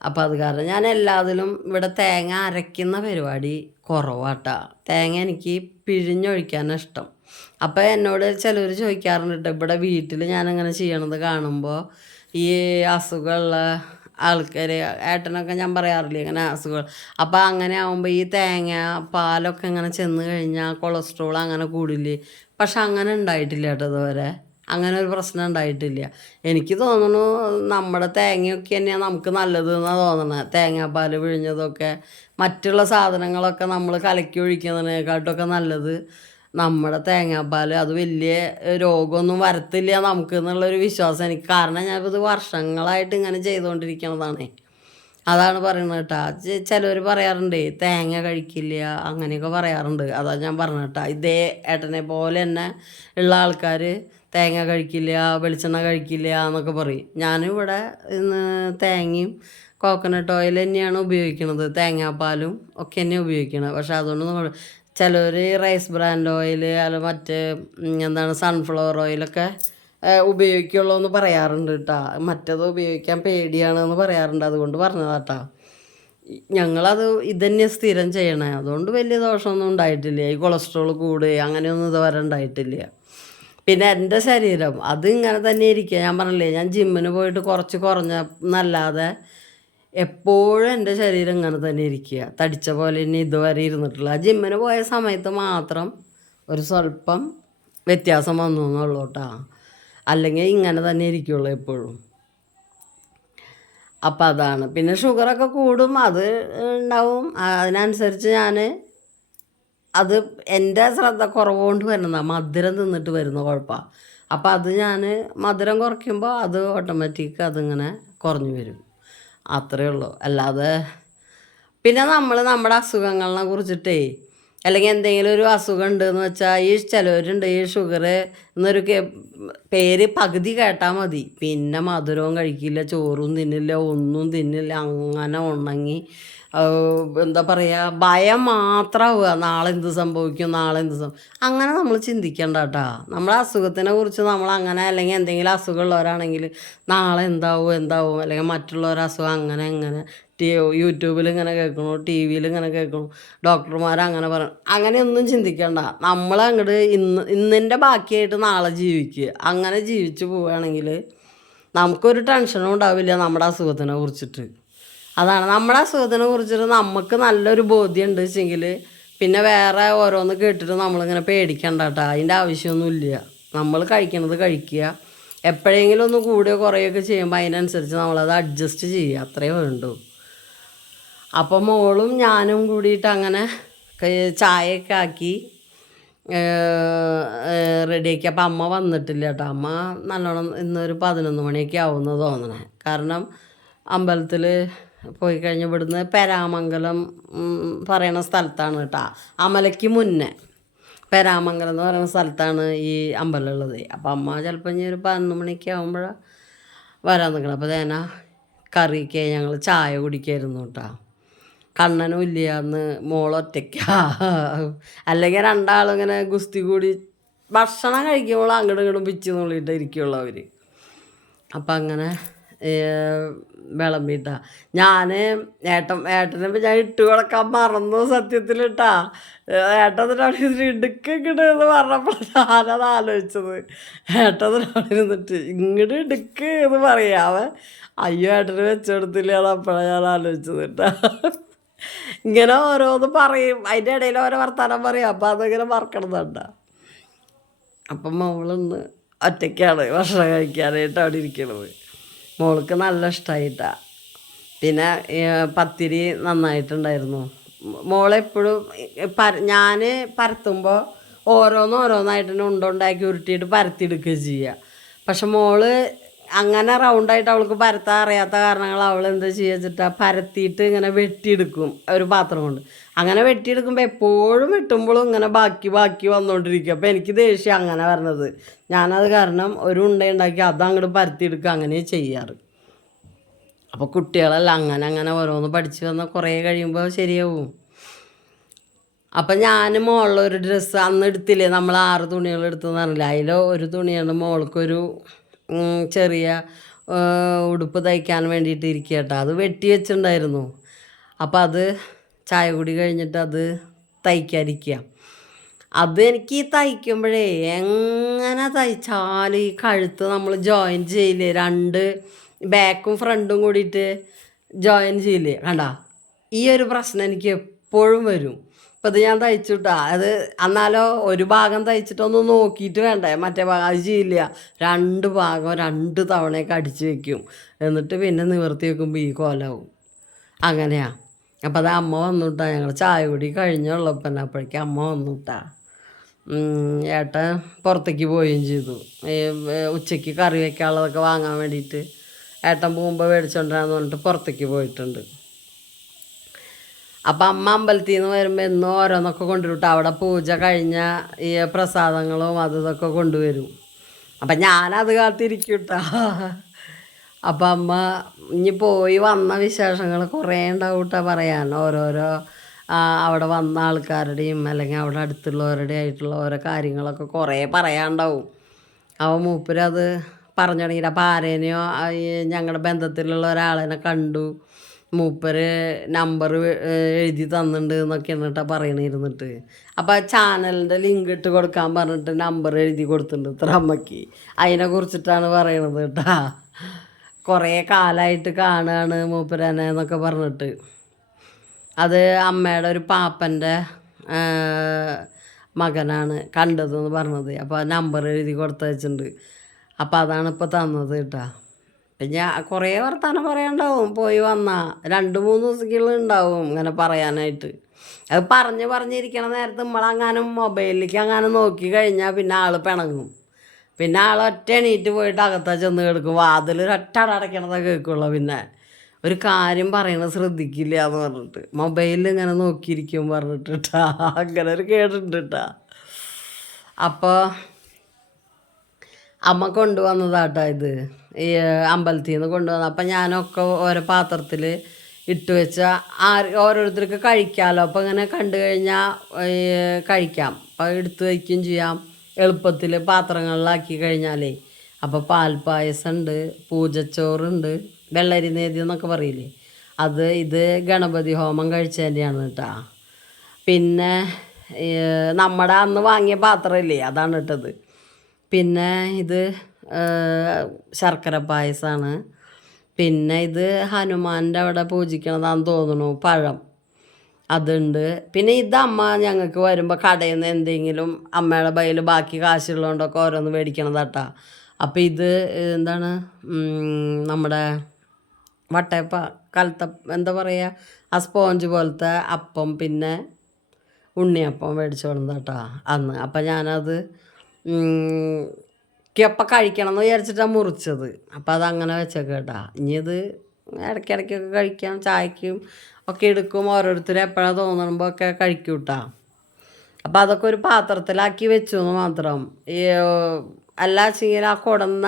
അപ്പോൾ അത് കാരണം ഞാൻ എല്ലാത്തിലും ഇവിടെ തേങ്ങ അരയ്ക്കുന്ന പരിപാടി കുറവാട്ടാ. തേങ്ങ എനിക്ക് പിഴിഞ്ഞൊഴിക്കാനാണ് ഇഷ്ടം. അപ്പോൾ എന്നോട് ചിലർ ചോദിക്കാറുണ്ട് ട്ടോ, ഇവിടെ വീട്ടിൽ ഞാനങ്ങനെ ചെയ്യണത് കാണുമ്പോൾ ഈ അസുഖമുള്ള ആൾക്കാർ ഏട്ടനൊക്കെ ഞാൻ പറയാറില്ലേ ഇങ്ങനെ അസുഖം. അപ്പോൾ അങ്ങനെ ആകുമ്പോൾ ഈ തേങ്ങ പാലൊക്കെ ഇങ്ങനെ ചെന്ന് കഴിഞ്ഞാൽ കൊളസ്ട്രോൾ അങ്ങനെ കൂടില്ലേ. പക്ഷെ അങ്ങനെ ഉണ്ടായിട്ടില്ല കേട്ടോ ഇതുവരെ. അങ്ങനെ ഒരു പ്രശ്നം ഉണ്ടായിട്ടില്ല. എനിക്ക് തോന്നുന്നു നമ്മുടെ തേങ്ങയൊക്കെ തന്നെയാണ് നമുക്ക് നല്ലത് എന്നാണ് തോന്നണത്. തേങ്ങാപ്പാൽ പിഴിഞ്ഞതൊക്കെ മറ്റുള്ള സാധനങ്ങളൊക്കെ നമ്മൾ കലക്കി ഒഴിക്കുന്നതിനെക്കാട്ടൊക്കെ നല്ലത് നമ്മുടെ തേങ്ങാപ്പാൽ. അത് വലിയ രോഗമൊന്നും വരത്തില്ല നമുക്ക് എന്നുള്ളൊരു വിശ്വാസം എനിക്ക്. കാരണം ഞാനിത് വർഷങ്ങളായിട്ട് ഇങ്ങനെ ചെയ്തുകൊണ്ടിരിക്കണതാണ്. അതാണ് പറയുന്നത് കേട്ടോ. ചിലവർ പറയാറുണ്ട് തേങ്ങ കഴിക്കില്ല അങ്ങനെയൊക്കെ പറയാറുണ്ട്. അതാണ് ഞാൻ പറഞ്ഞത് കേട്ടോ. ഇതേ ഏട്ടനെ പോലെ തന്നെ ഉള്ള ആൾക്കാർ തേങ്ങ കഴിക്കില്ല, വെളിച്ചെണ്ണ കഴിക്കില്ല എന്നൊക്കെ പറയും. ഞാനിവിടെ തേങ്ങയും കോക്കനട്ട് ഓയിൽ തന്നെയാണ് ഉപയോഗിക്കുന്നത്, തേങ്ങാപ്പാലും ഒക്കെ തന്നെയാണ് ഉപയോഗിക്കുന്നത്. പക്ഷെ അതുകൊണ്ടൊന്നും ചിലർ റൈസ് ബ്രാൻഡ് ഓയിൽ അല്ല മറ്റേ എന്താണ് സൺഫ്ലവർ ഓയിലൊക്കെ ഉപയോഗിക്കുള്ളൂ എന്ന് പറയാറുണ്ട് കേട്ടോ. മറ്റത് ഉപയോഗിക്കാൻ പേടിയാണെന്ന് പറയാറുണ്ട്. അതുകൊണ്ട് പറഞ്ഞതാട്ടാ. ഞങ്ങളത് ഇതന്നെ സ്ഥിരം ചെയ്യണേ. അതുകൊണ്ട് വലിയ ദോഷമൊന്നും ഉണ്ടായിട്ടില്ല. ഈ കൊളസ്ട്രോൾ കൂടുക അങ്ങനെയൊന്നും ഇതുവരെ ഉണ്ടായിട്ടില്ല. പിന്നെ എൻ്റെ ശരീരം അത് ഇങ്ങനെ തന്നെ ഇരിക്കുക. ഞാൻ പറഞ്ഞില്ലേ ഞാൻ ജിമ്മിന് പോയിട്ട് കുറച്ച് കുറഞ്ഞെന്നല്ലാതെ എപ്പോഴും എൻ്റെ ശരീരം ഇങ്ങനെ തന്നെ ഇരിക്കുക. തടിച്ച പോലെ തന്നെ ഇതുവരെ ഇരുന്നിട്ടില്ല. ആ ജിമ്മിന് പോയ സമയത്ത് മാത്രം ഒരു സ്വല്പം വ്യത്യാസം വന്നു എന്നുള്ളൂ കേട്ടോ. അല്ലെങ്കിൽ ഇങ്ങനെ തന്നെ ഇരിക്കുള്ളൂ എപ്പോഴും. അപ്പം അതാണ്. പിന്നെ ഷുഗറൊക്കെ കൂടും, അത് ഉണ്ടാവും. അതിനനുസരിച്ച് ഞാൻ അത് എൻ്റെ ശ്രദ്ധ കുറവ് കൊണ്ട് വരുന്നതാണ്, മധുരം തിന്നിട്ട് വരുന്ന കുഴപ്പമാണ്. അപ്പം അത് ഞാൻ മധുരം കുറയ്ക്കുമ്പോൾ അത് ഓട്ടോമാറ്റിക് അതിങ്ങനെ കുറഞ്ഞു വരും. അത്രയേ ഉള്ളൂ. അല്ലാതെ പിന്നെ നമ്മൾ നമ്മുടെ അസുഖങ്ങളെ കുറിച്ചിട്ടേ അല്ലെങ്കിൽ എന്തെങ്കിലും ഒരു അസുഖം ഉണ്ടെന്ന് വെച്ചാൽ ഈ ചിലവരുണ്ട് ഈ ഷുഗർ എന്നൊരു പേര് പകുതി കേട്ടാൽ മതി, പിന്നെ മധുരവും കഴിക്കില്ല, ചോറും തിന്നില്ല, ഒന്നും തിന്നില്ല, അങ്ങനെ ഉണങ്ങി എന്താ പറയുക ഭയം മാത്രമാവുക. നാളെ എന്ത് സംഭവിക്കും, നാളെ എന്ത് അങ്ങനെ നമ്മൾ ചിന്തിക്കേണ്ട കേട്ടോ. നമ്മുടെ അസുഖത്തിനെ കുറിച്ച് നമ്മൾ അങ്ങനെ അല്ലെങ്കിൽ എന്തെങ്കിലും അസുഖമുള്ളവരാണെങ്കിൽ നാളെ എന്താവും അല്ലെങ്കിൽ മറ്റുള്ളവരുടെ അസുഖം അങ്ങനെ യൂട്യൂബിൽ ഇങ്ങനെ കേൾക്കണു, ടി വിയിൽ ഇങ്ങനെ കേൾക്കണു, ഡോക്ടർമാരങ്ങനെ പറയണം, അങ്ങനെയൊന്നും ചിന്തിക്കണ്ട. നമ്മളങ്ങോട്ട് ഇന്നിൻ്റെ ബാക്കിയായിട്ട് നാളെ ജീവിക്കുക. അങ്ങനെ ജീവിച്ച് പോവുകയാണെങ്കിൽ നമുക്കൊരു ടെൻഷനും ഉണ്ടാവില്ല നമ്മുടെ അസുഖത്തിനെ കുറിച്ചിട്ട്. അതാണ് നമ്മുടെ അസുഖത്തിനെ കുറിച്ചിട്ട് നമുക്ക് നല്ലൊരു ബോധ്യം ഉണ്ട് വെച്ചെങ്കിൽ പിന്നെ വേറെ ഓരോന്ന് കേട്ടിട്ട് നമ്മളിങ്ങനെ പേടിക്കണ്ട കേട്ടോ. അതിൻ്റെ ആവശ്യമൊന്നുമില്ല. നമ്മൾ കഴിക്കണത് കഴിക്കുക. എപ്പോഴെങ്കിലും ഒന്ന് കൂടുകയോ കുറയുകയൊക്കെ ചെയ്യുമ്പോൾ അതിനനുസരിച്ച് നമ്മളത് അഡ്ജസ്റ്റ് ചെയ്യുക, അത്രയേ വേണ്ടൂ. അപ്പോൾ മോളും ഞാനും കൂടിയിട്ട് അങ്ങനെ ചായയൊക്കെ ആക്കി റെഡിയാക്കി. അപ്പം അമ്മ വന്നിട്ടില്ല കേട്ടോ. അമ്മ നല്ലോണം ഇന്നൊരു 11 മണിയൊക്കെ ആവുമെന്ന് തോന്നണേ. കാരണം അമ്പലത്തിൽ പോയി കഴിഞ്ഞ് ഇവിടുന്ന് പെരാമംഗലം പറയുന്ന സ്ഥലത്താണ് കേട്ടോ. അമലയ്ക്ക് മുന്നേ പെരാമംഗലം എന്ന് പറയുന്ന സ്ഥലത്താണ് ഈ അമ്പലം ഉള്ളത്. അപ്പം അമ്മ ചിലപ്പോൾ ഇനി ഒരു 11 മണിയൊക്കെ ആകുമ്പോഴാണ് വരാൻ നിൽക്കണം. അപ്പോൾ തേന കറിക്ക് ഞങ്ങൾ ചായ കുടിക്കായിരുന്നു കേട്ടോ. കണ്ണനും ഇല്ല അന്ന്, മോളൊറ്റയ്ക്കാ. അല്ലെങ്കിൽ രണ്ടാളും ഇങ്ങനെ ഗുസ്തി കൂടി ഭക്ഷണം കഴിക്കുമ്പോൾ അങ്ങോട്ടും ഇങ്ങോട്ടും പിച്ച് നുള്ളിയിട്ട് ഇരിക്കുള്ളൂ അവർ. അപ്പം അങ്ങനെ വിളമ്പിട്ടാ ഞാൻ ഏട്ടനെ ഞാൻ ഇട്ട് കൊടുക്കാൻ മറന്നു സത്യത്തിൽ കേട്ടാ. ഏട്ടത്തിനവിടെ ഇരുന്നിട്ട് ഇടുക്കിങ്ങോട്ട് പറഞ്ഞപ്പോൾ ഞാനത് ആലോചിച്ചത്. ഏട്ടത്തിനവിടെ ഇരുന്നിട്ട് ഇങ്ങോട്ട് ഇടുക്ക് എന്ന് പറയാവേ. അയ്യോ ഏട്ടന് വെച്ചെടുത്തില്ല, അത് അപ്പോഴാണ് ഞാൻ ആലോചിച്ചത് കേട്ടാ. ഇങ്ങനെ ഓരോന്ന് പറയും, അതിൻ്റെ ഇടയിൽ ഓരോ വർത്താനം പറയും. അപ്പം അതിങ്ങനെ മറക്കണമെന്നുണ്ട. അപ്പം മോളൊന്ന് ഒറ്റയ്ക്കാണ് ഭക്ഷണം കഴിക്കാനായിട്ട് അവിടെ ഇരിക്കണത്. മോൾക്ക് നല്ല ഇഷ്ടമായിട്ടാണ്. പിന്നെ പത്തിരി നന്നായിട്ടുണ്ടായിരുന്നു. മോളെപ്പോഴും ഞാൻ പരത്തുമ്പോൾ ഓരോന്നായിട്ട് തന്നെ ഉണ്ടുണ്ടാക്കി ഉരുട്ടിയിട്ട് പരത്തിയെടുക്കുക ചെയ്യുക. പക്ഷെ മോള് അങ്ങനെ റൗണ്ടായിട്ട് അവൾക്ക് പരത്താൻ അറിയാത്ത കാരണങ്ങൾ അവൾ എന്താ ചെയ്യുക വെച്ചിട്ടാൽ പരത്തിയിട്ട് ഇങ്ങനെ വെട്ടിയെടുക്കും ഒരു പാത്രം കൊണ്ട്. അങ്ങനെ വെട്ടിയെടുക്കുമ്പോൾ എപ്പോഴും വെട്ടുമ്പോഴും ഇങ്ങനെ ബാക്കി വന്നുകൊണ്ടിരിക്കും. അപ്പോൾ എനിക്ക് ദേഷ്യം അങ്ങനെ വരണത്. ഞാനത് കാരണം ഒരു ഉണ്ട ഉണ്ടാക്കി അതങ്ങോട്ട് പരത്തിയെടുക്കുക അങ്ങനെ ചെയ്യാറ്. അപ്പോൾ കുട്ടികളെല്ലാം അങ്ങനെ ഓരോന്ന് പഠിച്ച് വന്നാൽ കുറേ കഴിയുമ്പോൾ ശരിയാവും. അപ്പം ഞാൻ മോളിലൊരു ഡ്രസ്സ് അന്ന് എടുത്തില്ലേ, നമ്മൾ 6 തുണികൾ എടുത്തെന്ന് പറഞ്ഞില്ല, അതിൽ ഒരു തുണിയാണ് മോൾക്കൊരു ചെറിയ ഉടുപ്പ് തയ്ക്കാൻ വേണ്ടിയിട്ട് ഇരിക്കുക കേട്ടോ. അത് വെട്ടി വെച്ചിട്ടുണ്ടായിരുന്നു. അപ്പോൾ അത് ചായ കുടി കഴിഞ്ഞിട്ട് അത് തയ്ക്കാതിരിക്കുക. അത് എനിക്ക് ഈ തയ്ക്കുമ്പോഴേ എങ്ങനെ തയ്ച്ചാലും ഈ കഴുത്ത് നമ്മൾ ജോയിൻ ചെയ്യില്ലേ, രണ്ട് ബാക്കും ഫ്രണ്ടും കൂടിയിട്ട് ജോയിൻ ചെയ്യില്ലേ, കണ്ട ഈ ഒരു പ്രശ്നം എനിക്ക് എപ്പോഴും വരും. ഇപ്പം ഇത് ഞാൻ തയ്ച്ചുട്ടാ, അത് എന്നാലോ ഒരു ഭാഗം തയ്ച്ചിട്ടൊന്ന് നോക്കിയിട്ട് വേണ്ടേ മറ്റേ ഭാഗം, അത് ചെയ്യില്ല. രണ്ട് ഭാഗം രണ്ട് തവണയൊക്കെ അടിച്ച് വെക്കും, എന്നിട്ട് പിന്നെ നിവർത്തി വെക്കുമ്പോൾ ഈ കോലാവും. അങ്ങനെയാ. അപ്പം അത് അമ്മ വന്നുട്ടാ, ഞങ്ങൾ ചായ കുടി കഴിഞ്ഞുള്ളപ്പം അപ്പോഴേക്കും അമ്മ വന്നുട്ടാ. ഏട്ടൻ പുറത്തേക്ക് പോവുകയും ചെയ്തു. ഉച്ചയ്ക്ക് കറി വയ്ക്കാനുള്ളതൊക്കെ വാങ്ങാൻ വേണ്ടിയിട്ട് ഏട്ടൻ പോകുമ്പോൾ മേടിച്ചോണ്ടാന്ന് പറഞ്ഞിട്ട് പുറത്തേക്ക് പോയിട്ടുണ്ട്. അപ്പം അമ്മ അമ്പലത്തിൽ നിന്ന് വരുമ്പോൾ എന്നും ഓരോന്നൊക്കെ കൊണ്ടുവരും. അവിടെ പൂജ കഴിഞ്ഞ ഈ പ്രസാദങ്ങളും അത് ഇതൊക്കെ കൊണ്ടുവരും. അപ്പം ഞാനത് കാത്തിരിക്കും കേട്ടോ. അപ്പം അമ്മ ഇനി പോയി വന്ന വിശേഷങ്ങൾ കുറേ ഉണ്ടാവും കേട്ടോ പറയാൻ. ഓരോരോ അവിടെ വന്ന ആൾക്കാരുടെയും അല്ലെങ്കിൽ അവിടെ അടുത്തുള്ളവരുടെ ആയിട്ടുള്ള ഓരോ കാര്യങ്ങളൊക്കെ കുറേ പറയാനുണ്ടാവും. അവൻ മൂപ്പരത് പറഞ്ഞു തുടങ്ങിയിട്ട് അപ്പം ആരേനെയോ ഞങ്ങളുടെ ബന്ധത്തിലുള്ള ഒരാളെന്നെ കണ്ടു, മൂപ്പര് നമ്പർ എഴുതി തന്നിട്ടുണ്ട് എന്നൊക്കെയാണ് കേട്ടോ പറയണിരുന്നിട്ട്. അപ്പോൾ ചാനലിൻ്റെ ലിങ്ക് ഇട്ട് കൊടുക്കാൻ പറഞ്ഞിട്ട് നമ്പർ എഴുതി കൊടുത്തിട്ടുണ്ട് ഇത്ര അമ്മയ്ക്ക്. അതിനെ കുറിച്ചിട്ടാണ് പറയണത് കേട്ടോ. കുറേ കാലമായിട്ട് കാണുകയാണ് മൂപ്പരനെ എന്നൊക്കെ പറഞ്ഞിട്ട്. അത് അമ്മയുടെ ഒരു പാപ്പൻ്റെ മകനാണ് കണ്ടതെന്ന് പറഞ്ഞത്. അപ്പോൾ നമ്പർ എഴുതി കൊടുത്ത് വെച്ചിട്ടുണ്ട്. അപ്പോൾ അതാണ് ഇപ്പോൾ തന്നത് കേട്ടോ. പിന്നെ കുറേ വർത്തമാനം പറയാനുണ്ടാവും പോയി വന്നാൽ 2-3 ദിവസങ്ങളുണ്ടാവും ഇങ്ങനെ പറയാനായിട്ട്. അത് പറഞ്ഞിരിക്കണ നേരത്ത് നമ്മളങ്ങാനും മൊബൈലിലേക്ക് അങ്ങനെ നോക്കി കഴിഞ്ഞാൽ പിന്നെ ആൾ പിണങ്ങും. പിന്നെ ആൾ ഒറ്റ എണീറ്റ് പോയിട്ട് അകത്താ ചെന്ന് കിടക്കും, വാതിൽ ഒറ്റ അടയ്ക്കണതൊക്കെ കേൾക്കുള്ളൂ. പിന്നെ ഒരു കാര്യം പറയണത് ശ്രദ്ധിക്കില്ല എന്ന് പറഞ്ഞിട്ട് മൊബൈലിൽ ഇങ്ങനെ നോക്കിയിരിക്കും പറഞ്ഞിട്ട് കേട്ടാ. അങ്ങനെ ഒരു കേടുണ്ട് കേട്ടാ. അപ്പോൾ അമ്മ കൊണ്ടുവന്നതാട്ടോ ഇത്, ഈ അമ്പലത്തിൽ നിന്ന് കൊണ്ടുവന്നത്. അപ്പം ഞാനൊക്കെ ഓരോ പാത്രത്തിൽ ഇട്ട് വെച്ചാൽ ഓരോരുത്തർക്ക് കഴിക്കാമല്ലോ. അപ്പോൾ ഇങ്ങനെ കണ്ടു കഴിഞ്ഞാൽ കഴിക്കാം, അപ്പോൾ എടുത്ത് വയ്ക്കുകയും ചെയ്യാം എളുപ്പത്തിൽ പാത്രങ്ങളിലാക്കി കഴിഞ്ഞാലേ. അപ്പോൾ പാൽപ്പായസം ഉണ്ട്, പൂജച്ചോറുണ്ട്, വെള്ളരി നേദ്യം എന്നൊക്കെ പറയില്ലേ അത്. ഇത് ഗണപതി ഹോമം കഴിച്ചതിൻ്റെയാണ് കേട്ടോ. പിന്നെ നമ്മുടെ അന്ന് വാങ്ങിയ പാത്രമില്ലേ അതാണ് ഇട്ടത്. പിന്നെ ഇത് ശർക്കര പായസമാണ്. പിന്നെ ഇത് ഹനുമാൻ്റെ അവിടെ പൂജിക്കണതാണെന്ന് തോന്നുന്നു, പഴം അതുണ്ട്. പിന്നെ ഇത് അമ്മ ഞങ്ങൾക്ക് വരുമ്പോൾ കടയിൽ നിന്ന് എന്തെങ്കിലും അമ്മയുടെ കയ്യിൽ ബാക്കി കാശുള്ളതുകൊണ്ടൊക്കെ ഓരോന്ന് മേടിക്കണതാട്ടാ. അപ്പോൾ ഇത് എന്താണ് നമ്മുടെ വട്ടയപ്പ എന്താ പറയുക, ആ സ്പോഞ്ച് പോലത്തെ അപ്പം, പിന്നെ ഉണ്ണിയപ്പം മേടിച്ചു കൊടുത്താട്ടാ അന്ന്. അപ്പം ഞാനത് അപ്പം കഴിക്കണം എന്ന് വിചാരിച്ചിട്ടാണ് മുറിച്ചത്. അപ്പം അതങ്ങനെ വെച്ചേക്കാം കേട്ടാ. ഇനി ഇത് ഇടയ്ക്കിടയ്ക്കൊക്കെ കഴിക്കാം, ചായക്കും ഒക്കെ എടുക്കും, ഓരോരുത്തരും എപ്പോഴാണ് തോന്നുമ്പോൾ ഒക്കെ കഴിക്കും കേട്ടാ. അപ്പം അതൊക്കെ ഒരു പാത്രത്തിലാക്കി വെച്ചു എന്ന് മാത്രം. ഈ അല്ല വെച്ചെങ്കിൽ ആ കൊടന്ന